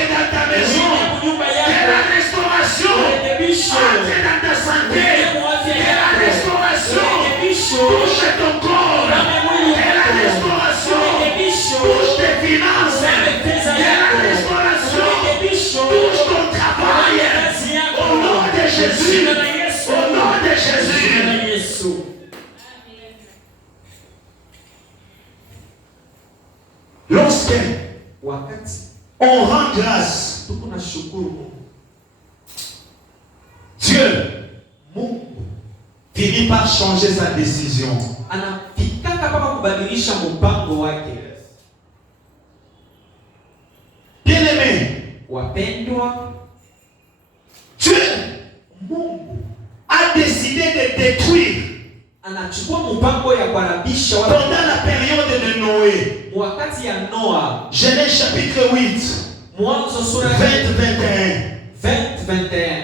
dans ta maison, que la restauration entre dans ta santé, que la restauration touche ton corps, que la restauration touche tes finances, que la restauration touche ton travail. Au nom de Jésus, au nom de Jésus. Lorsque on rend grâce, Dieu finit par changer sa décision. anafikaka mpaka kubadilisha mpango wake. Bien-aimé, Wapendwa, Dieu Mungu a décidé de détruire anachukua mpango ya kuharibisha watu pendant la période de Noé. wakati ya Noa. Genèse chapitre 8, Mwanzo sura 20-21.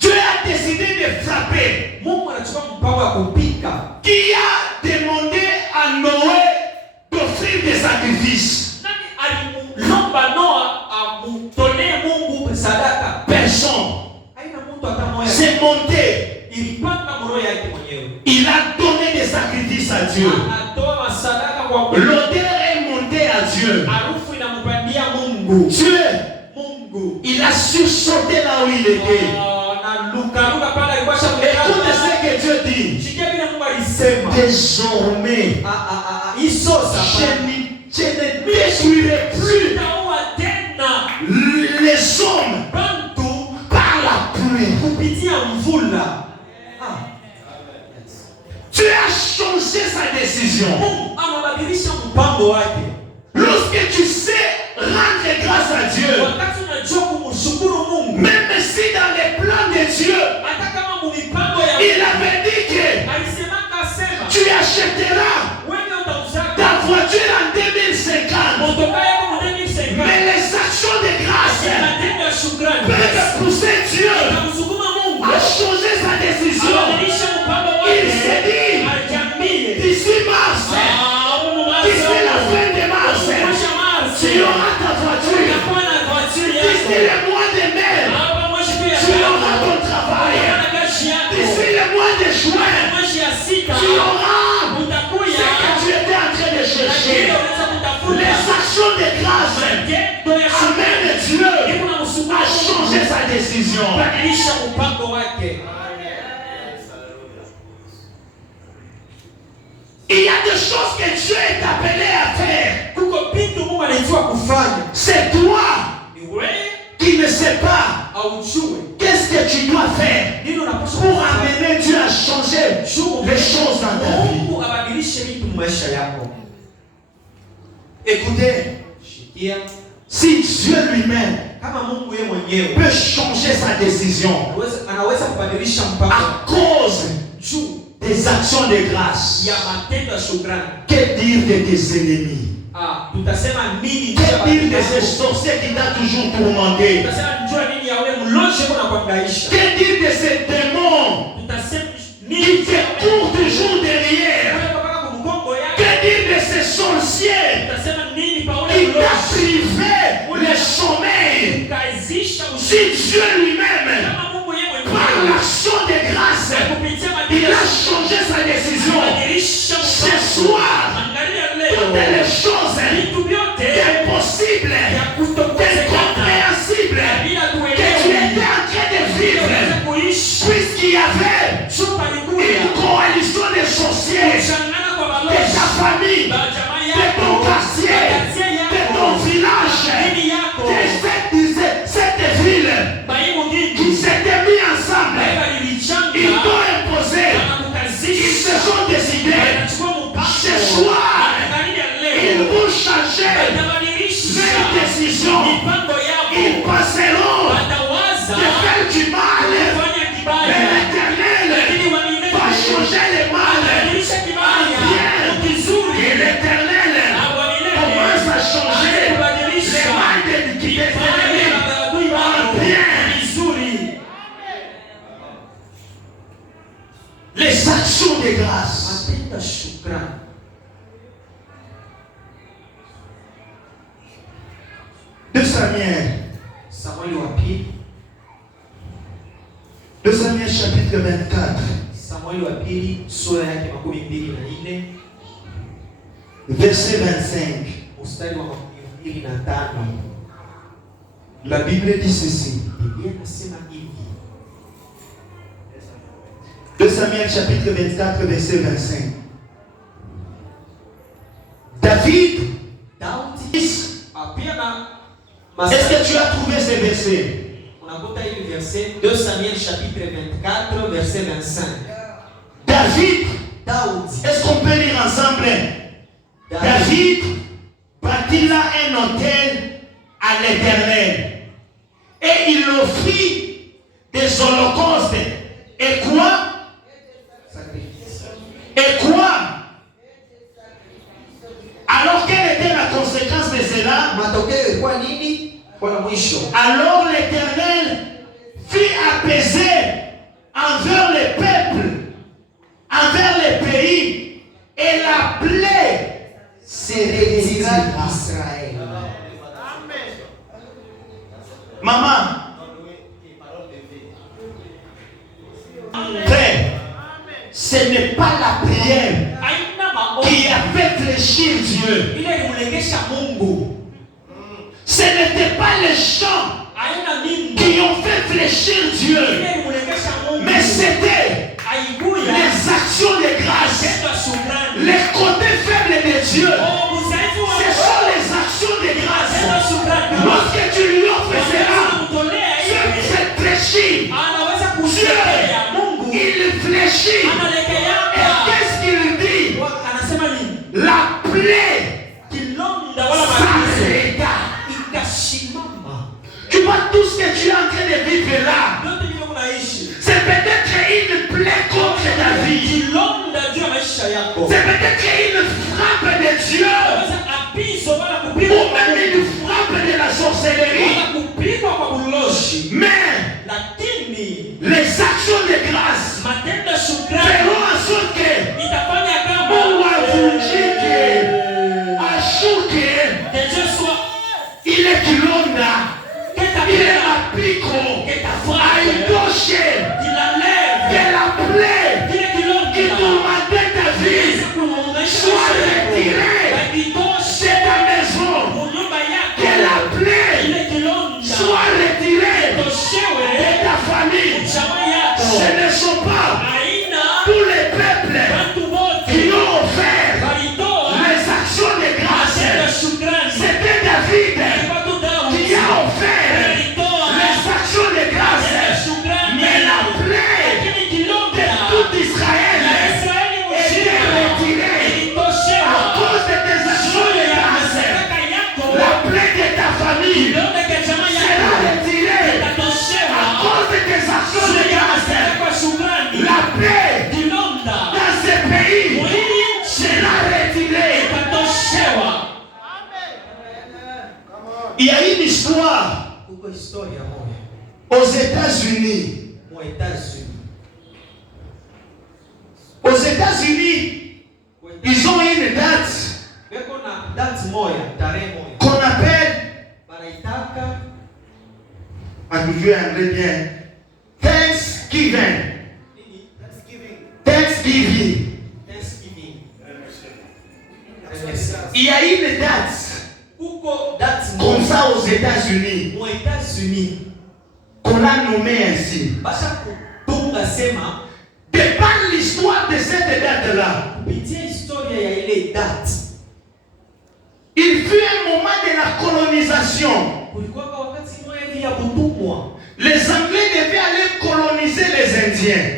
Dieu a décidé de frapper Mungu anachukua mpango ya kupika qui a des Dieu. anatoa masadaka kwa Mungu. L'odeur est montée à Dieu. Harufu inampandia Mungu. Dieu, Mungu. il a sursauté là où il était. Na luka pale alikuwa Écoute ce que Dieu dit. Shikia vile Mungu alisema. Désormais, je ne détruirai plus les hommes par la pluie. kupitia mvula. Tu as changé sa décision. Mungu anabadilisha mpango wake. Lorsque tu sais rendre grâce à Dieu, Wakati unajua kumshukuru Mungu, même si dans les plans de Dieu, hata kama mipango ya il avait dit que alisema kasema tu achèteras wewe utauzaka ta voiture en 2050. motoka yako mu 2050. Mais les actions de grâce Matendo ya shukrani peuvent pousser Dieu kumsukuma Mungu à changer sa décision. abadilisha mpango wake. Il s'est dit, Aliambie d'ici mars, d'ici la fin de mars, tu auras ta voiture. D'ici le mois de mai, tu auras ton travail. D'ici le mois de juin, tu auras ce que tu étais en train de chercher. Les actions de grâce amènent Dieu à changer sa décision. badilisha mpango wake. Il y a des choses que Dieu est appelé à faire. Kuko vitu Mungu anaitwa kufanya. C'est toi Ni wewe qui ne sais pas aujue qu'est-ce que tu dois faire nini unapaswa pour amener Dieu à changer les choses dans ta vie. Mungu abadilishe vitu maisha yako. Écoutez, Shikia, si Dieu lui-même kama Mungu yeye mwenyewe peut changer sa décision anaweza kubadilisha mpango à cause juu des actions de grâce, ya matendo ya shukrani. que dire de tes ennemis? Tutasema nini? Que dire de ces sorciers qui t'ont toujours tourmenté? Tutasema njua nini ya ule mlonje kuna kuangaisha? Que dire de ces démons Tutasema qui nini te courent toujours derrière? kwa kumgongo yake? Que dire de ces sorciers Tutasema nini pa ule qui t'a mlonje? privé le sommeil? Kaizisha Si Dieu lui-même, kama Mungu yeye par mwenyewe l'action de grâce, kupitia il matendo a changé sa décision. badilisha Ce soir, angalia toutes leo les choses vitu vyote impossibles, ya kutokosekana incompréhensibles bila que tu kuelewa étais en train de vivre, kuishi puisqu'il y avait chupa une likuya coalition de sorciers kuchangana kwa de balozi ta famille, ba jamaa de yako ton quartier, de ton village, dini yako de cette ville baimu qui nyingi s'étaient mis ensemble. baba Ils lilichanga t'ont imposé, ils wanakukazisha se sont décidés. wanachukua Ce mpango soir, angalia ils leo vont changer watabadilisha leur décision. mipango Ils yako passeront watawaza de faire du mal. kufanya Mais kibaya l'Éternel lakini wamilele va changer le mal. badilisha kibaya Et kizuri l'Éternel commence à changer le mal de l'iniquité en bien. Les actions de grâce. Matendo ya shukrani. 2 Samuel. Samueli wa pili. 2 Samuel chapitre 24. Samueli wa pili sura yake 24 verset 25. mstari wa 25. La Bible dit ceci. Biblia inasema hivi. 2 Samuel chapitre 24 verset 25. David, Pia na est-ce que tu as trouvé ce verset? unakuta hili verset 2 Samuel chapitre 24 verset 25. David, Daudi. est-ce qu'on peut lire ensemble? David bâtit là un autel à l'Éternel et il offrit des holocaustes. Et quoi? Et quoi? Alors quelle était la conséquence de cela? Matokeo ilikuwa nini? Kwa mwisho. Alors l'Éternel fit apaiser envers les peuples, envers les pays, et la plaie se retira d'Israël. Maman, frère, ce n'est pas la prière fléchir Dieu. ile ilimlengesha Mungu. Ce n'était pas les chants Haina mimbo qui ont fait fléchir Dieu, ile ilimlengesha Mungu, mais c'était haikuya les actions de grâce, tendo shukrani. les côtés faibles de Dieu. Oh, muzaifu wa Ce sont les actions de tendo grâce. shukrani. Lorsque tu lui offres cela, Unamtolea Dieu hivi, fait fléchir. anaweza kusikia Mungu, Il fléchit. Et analekeaka. qu'est-ce qu'il dit? Anasema nini? La plaie Kilonda wala matatizo s'arrêta. ikasimama. Tu vois tout ce que tu es en train de vivre là. Yote hivyo kunaishi. C'est peut-être une plaie contre ta vie. Kilonda juu ya maisha yako. C'est peut-être une frappe de Dieu. Unaweza apizo wala Ou kupigwa kwa même Mungu, une frappe de la sorcellerie. wala kupigwa kwa buloshi. Mais Lakini les actions de grâce matendo ya shukrani feront en sorte que itafanya kama Mungu avunjike, ashuke. que Dieu soit Ile kilonda, ile que mapiko, ta frappe aitoshe. qui l'enlève, Que la plaie kile kilonda qui tourmentait ta vie soit retirée de ta maison. Que la plaie soit retirée de ta famille. Ce ne sont pas tous les peuples qui ont offert les actions de grâce. C'était David qui a offert les actions de grâce. Mais la plaie de tout Israël était retirée à cause de tes actions de grâce. La plaie de ta famille sera retirée à cause de tes actions de grâce. La paix dans ce pays sera retirée. Il y a une histoire Kuko historia moja aux États-Unis. mu États-Unis. Aux États-Unis, ils ont une date Beko na date moja, tarehe moja. qu'on appelle, Banaitaka à toujours anglais bien, Thanksgiving. nini? Thanksgiving. Thanksgiving. Il y a une date Kuko date comme moja ça aux États-Unis mu États-Unis. qu'on a nommé ainsi. Basha kutunga sema De par l'histoire de cette date-là, kupitia historia ya ile date. il fut un moment de la colonisation. Kulikuwa kwa wakati moja hivi ya kutumwa. Les Anglais devaient aller coloniser les Indiens.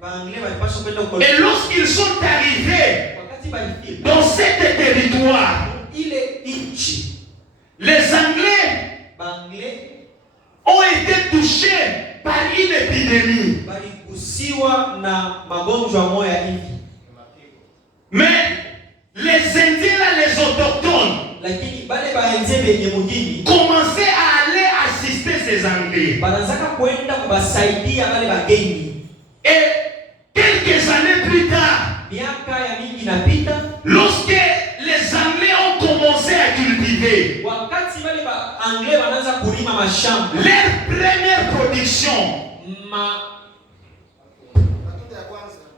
Baanglais walipaswa kwenda huko. Et lorsqu'ils sont arrivés Wakati balifika dans cet territoire, ile nchi, les Anglais Baanglais ont été touchés par une épidémie. baligusiwa na magonjwa moja hivi. Mais les Indiens, là, les autochtones, Lakini bale baenze benye mugini commençaient à aller assister ces Anglais. banazaka kwenda kubasaidia bale bageni. Et quelques années plus tard, Miaka ya mingi napita, lorsque les Anglais ont commencé à cultiver, wakati bale baanglais wanaanza kulima mashamba, leur première production,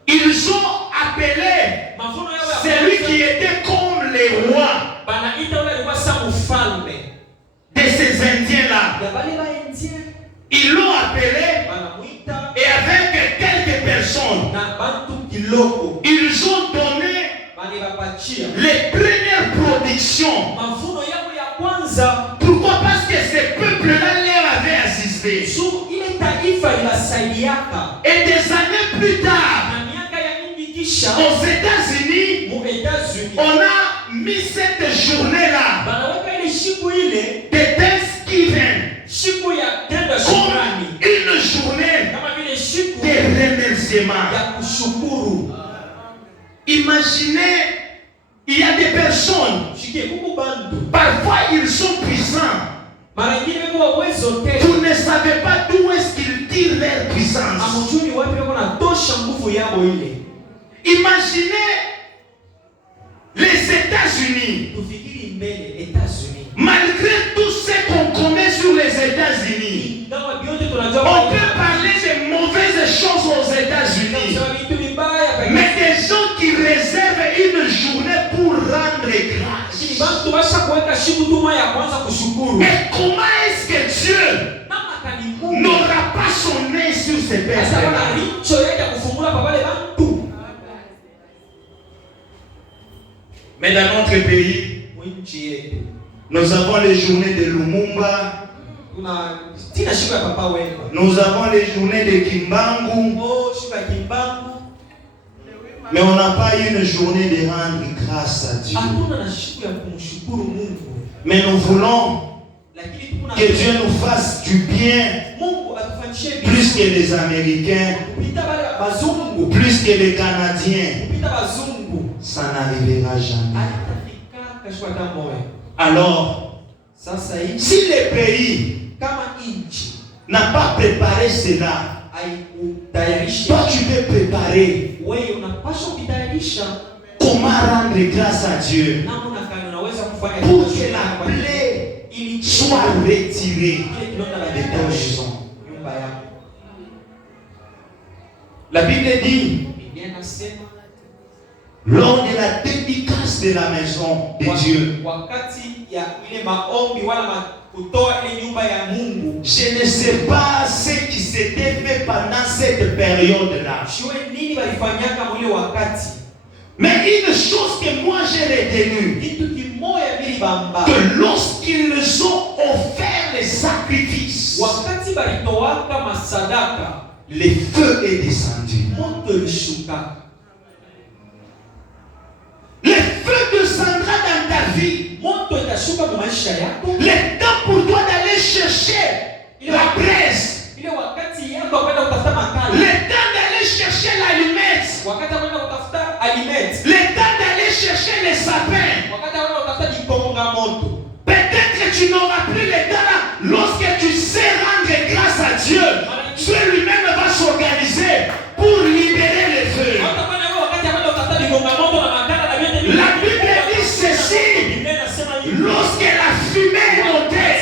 ils ont appelé mavuno yao ya celui kwanza, qui était comme les rois banaita ule alikuwa sa mfalme de ces Indiens-là. ya bale baenzie, Ils l'ont appelé banamuita et avec quelques personnes, na bantu kiloko, ils ont donné banebapachia les premières productions. mavuno yao ya kwanza. Pourquoi? Parce que ces peuples-là leur avaient assisté. Su ile taifa inasaidiaka, Et des années plus tard, na miaka ya mingi kisha aux États-Unis, mu États-Unis on a mis cette journée-là banaweka ile siku ile de Thanksgiving siku ya tendo comme shukrani, une journée kama vile siku de remerciement. ya kushukuru. Imaginez, il y a des personnes, Shike kuku bantu parfois ils sont puissants. mara nyingine weko uwezo te, Vous ne savez pas d'où est-ce qu'ils tirent leur puissance. amujuni wapi weko na tosha nguvu yabo ile. Imaginez les États-Unis. Tufikiri mbele États-Unis, Malgré tout ce qu'on commet sur les États-Unis, ingawa vyote on tunajua peut parler de mauvaises choses aux États-Unis. vitu vibaya, Mais des gens qui réservent une journée Mais comment est-ce que Dieu n'aura pas son nez sur ces personnes-là? Mais dans notre pays, nous avons les journées de Lumumba, nous avons les journées de Kimbangu, mais on n'a pas eu une journée de rendre grâce à Dieu. Mais nous voulons que Dieu nous fasse du bien, plus que les Américains, plus que les Canadiens. Ça n'arrivera jamais. Alors, si le pays n'a pas préparé cela, toi tu peux préparer comment rendre grâce à Dieu pour que la plaie soit retirée de ta maison. La Bible dit, lors de la dédicace de la maison de Dieu, je ne sais pas ce qui s'était fait pendant cette période-là. Mais une chose que moi j'ai retenue, que lorsqu'ils ont offert les sacrifices, le feu est descendu. Le feu descendra dans ta vie. Le temps pour toi d'aller chercher la braise. Le temps d'aller chercher l'allumette. Le temps d'aller chercher les sapins. Peut-être que tu n'auras plus le temps lorsque tu sais rendre grâce à Dieu. Dieu lui-même va s'organiser pour libérer le feu. La Bible dit ceci: lorsque la fumée est montée,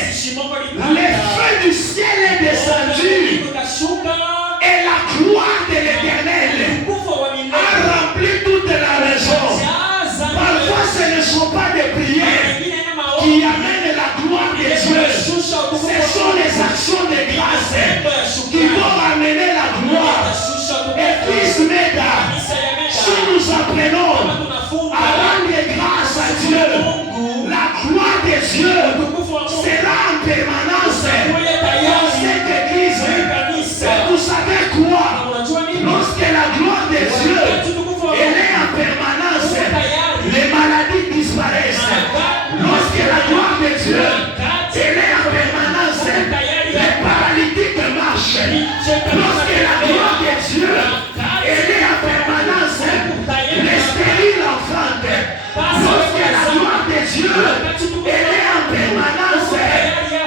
le feu du ciel est descendu et la gloire de l'Éternel a rempli toute la maison. Parfois ce ne sont pas des prières qui amènent la gloire de Dieu, ce sont les actions de grâce qui vont amener la gloire. Et fils Meda, si nous apprenons à rendre grâce à Dieu, la gloire de Dieu sera en permanence dans cette église. Vous savez quoi? Lorsque la gloire de Dieu elle est en permanence, les maladies disparaissent. Lorsque la gloire de Dieu elle est en permanence, les paralytiques marchent. Lorsque la gloire de Dieu elle est en permanence, les stériles enfantent. Lorsque la gloire de Dieu elle est en permanence,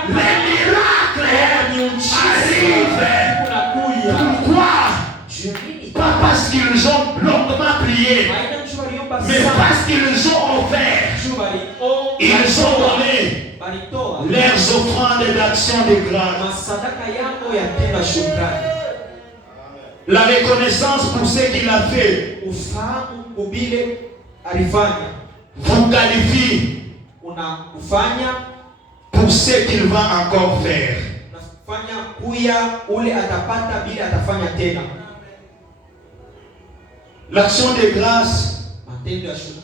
les miracles arrivent. Pourquoi? Pas parce qu'ils ont longuement prié, mais parce qu'ils ont offert. Ils ont donné leurs offrandes d'action de grâce. La reconnaissance pour ce qu'il a fait vous qualifie pour ce qu'il va encore faire. L'action de grâce,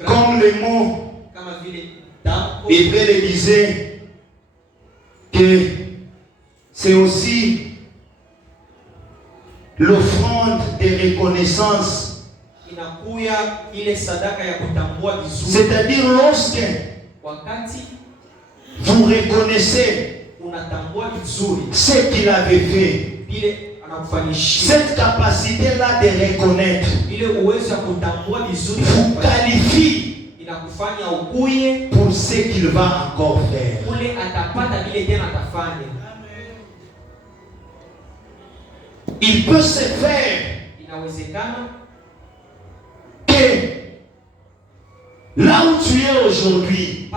comme le mot hébreu le disait, que c'est aussi l'offrande de reconnaissance. C'est-à-dire lorsque vous reconnaissez ce qu'il avait fait, cette capacité-là de reconnaître vous qualifie pour ce qu'il va encore faire. Il peut se faire que là où tu es aujourd'hui,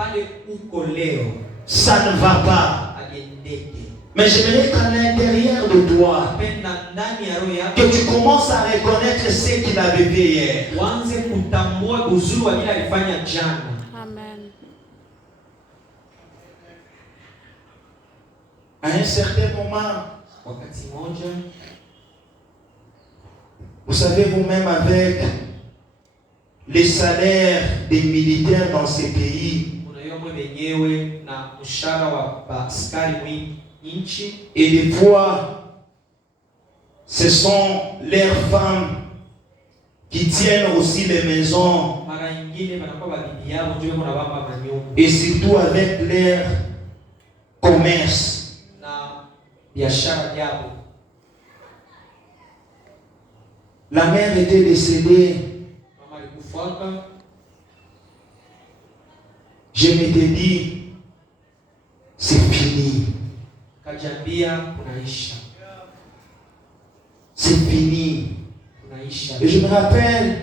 ça ne va pas. Mais j'aimerais qu'à l'intérieur de toi, que tu commences à reconnaître ce qu'il avait fait hier. Amen. À un certain moment, wakati moja, vous savez vous-même avec les salaires des militaires dans ces pays, unaiona mwenyewe na mshahara wa askari nchi, et des fois, ce sont leurs femmes qui tiennent aussi les maisons, mara nyingine wanakuwa bibi yao ndio wanabamba manyumba, et surtout avec leur commerce. na biashara yao. La mère était décédée. Mama alikufa. Je m'étais dit, c'est fini. Kajambia kunaisha. C'est fini. Kunaisha. Et je me rappelle,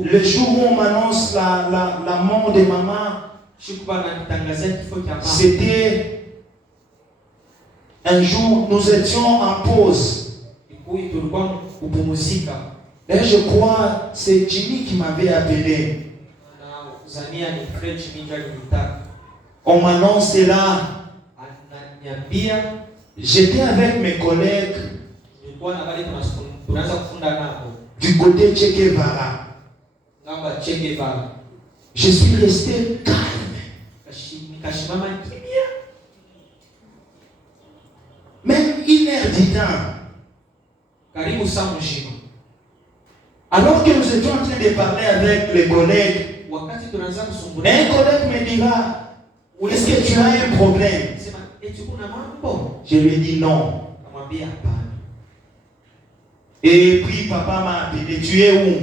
le jour où on m'annonce la mort de maman, c'était un jour, nous étions en pause. Et je crois, c'est Jimmy qui m'avait appelé. On m'annonce là. J'étais avec mes collègues du côté Che Guevara. Je suis resté calme. Même 1h du temps. Alors que nous étions en train de parler avec les collègues, un collègue me dira, est-ce que tu as un problème? Je lui ai dit non. Et puis papa m'a appelé, tu es où?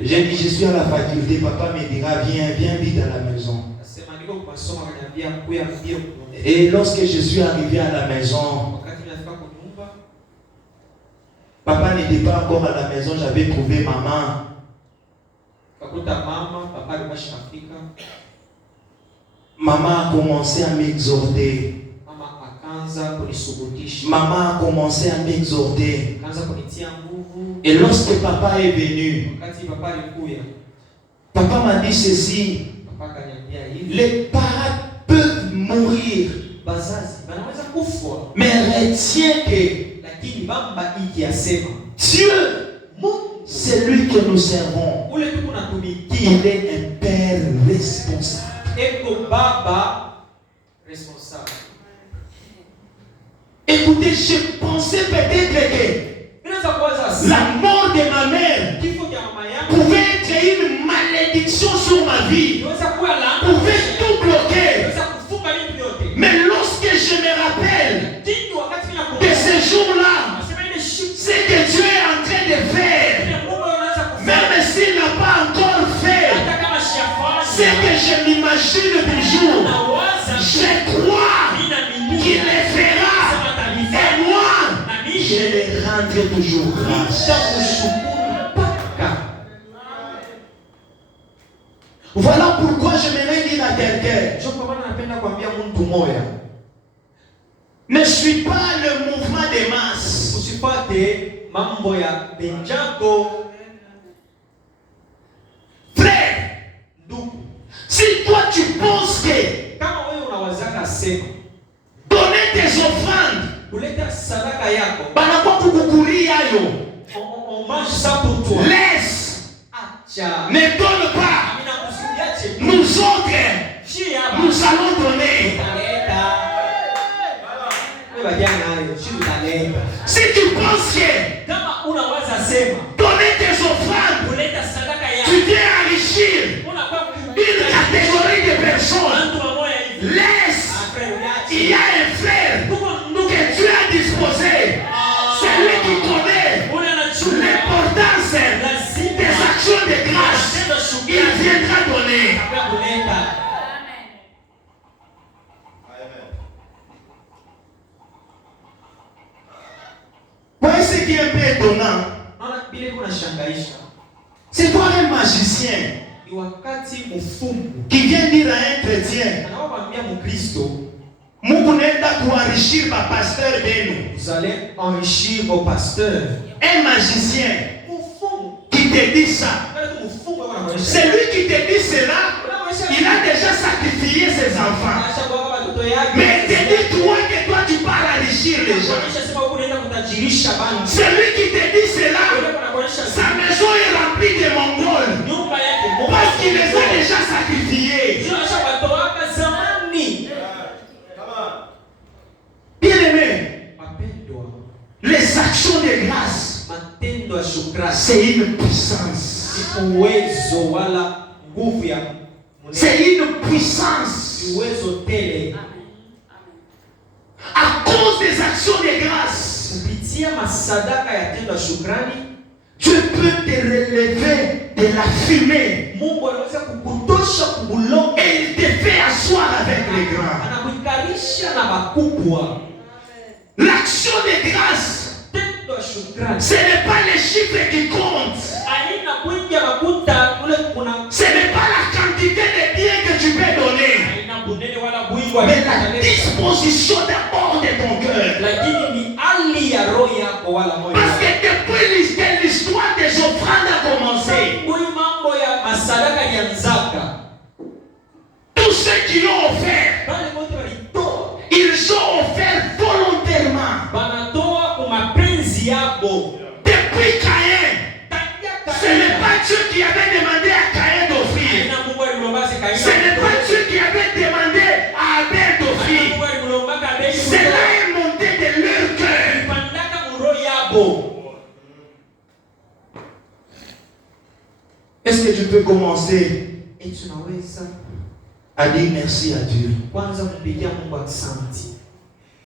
J'ai dit, je suis à la faculté. Papa me dira, viens vite à la maison. Et lorsque je suis arrivé à la maison, papa n'était pas encore à la maison, j'avais trouvé maman. Maman a commencé à m'exhorter. Maman a commencé à m'exhorter. Et lorsque papa est venu, papa m'a dit ceci: les parents peuvent mourir, mais retiens que Dieu, c'est lui que nous servons. Il est un père responsable. Écoutez, je pensais peut-être que la mort de ma mère pouvait être une malédiction sur ma vie, pouvait tout bloquer. Mais lorsque je me rappelle de ce jour-là, ce que Dieu est en train de faire, même s'il n'a pas encore fait ce que je m'imagine toujours, je crois qu'il le fera. Et moi, je les rendrai toujours grâce. Voilà pourquoi je me dire à quelqu'un: ne suis pas le mouvement des masses. Frère, si toi tu penses que donner tes offrandes, laisse, ne donne pas. Nous autres, nous allons donner. Si tu penses que donner tes offrandes, tu viens enrichir une catégorie de personnes, laisse. Il y a un frère que tu as disposé. C'est lui qui connaît l'importance des actions de grâce. Il viendra donner. Voyez ce qui est un peu étonnant. C'est toi un magicien qui vient dire à un chrétien: vous allez enrichir vos pasteurs. Un magicien qui te dit ça, c'est lui qui te dit cela. Il a déjà sacrifié ses enfants. Mais il te dit: toi shukrani. C'est une puissance. Ni uwezo wala nguvu ya C'est une puissance. uwezo tele. À cause des actions de grâce, Kupitia masadaka ya tendo ya shukrani, Dieu peut te relever de la fumée. Mungu anaweza kukutosha kubulongo. Et il te fait asseoir avec les grands. Anakuikarisha na makubwa. L'action de grâce, Tendo ya shukrani. ce n'est pas les chiffres qui comptent. Haina mwingi makuta kule kuna. Ce n'est pas la quantité de biens que tu peux donner. Haina bunene wala bwingi wa. Mais la disposition d'abord de ton cœur. Lakini ni hali ya roho yako wala moyo. Parce que depuis que l'histoire des offrandes a commencé, Kui mambo ya masadaka ilianzaka. tous ceux qui l'ont offert, Bale wote walitoa. ils ont offert volontairement. Banatoa kwa mapenzi yabo. Depuis Caïn, ce n'est pas Dieu qui avait demandé à Caïn d'offrir. Ce n'est pas Dieu qui avait demandé à Abel d'offrir. Cela est monté de leur cœur. Est-ce que tu peux commencer Et tunaweza à dire merci à Dieu? kwanza kumpigia Mungu asante.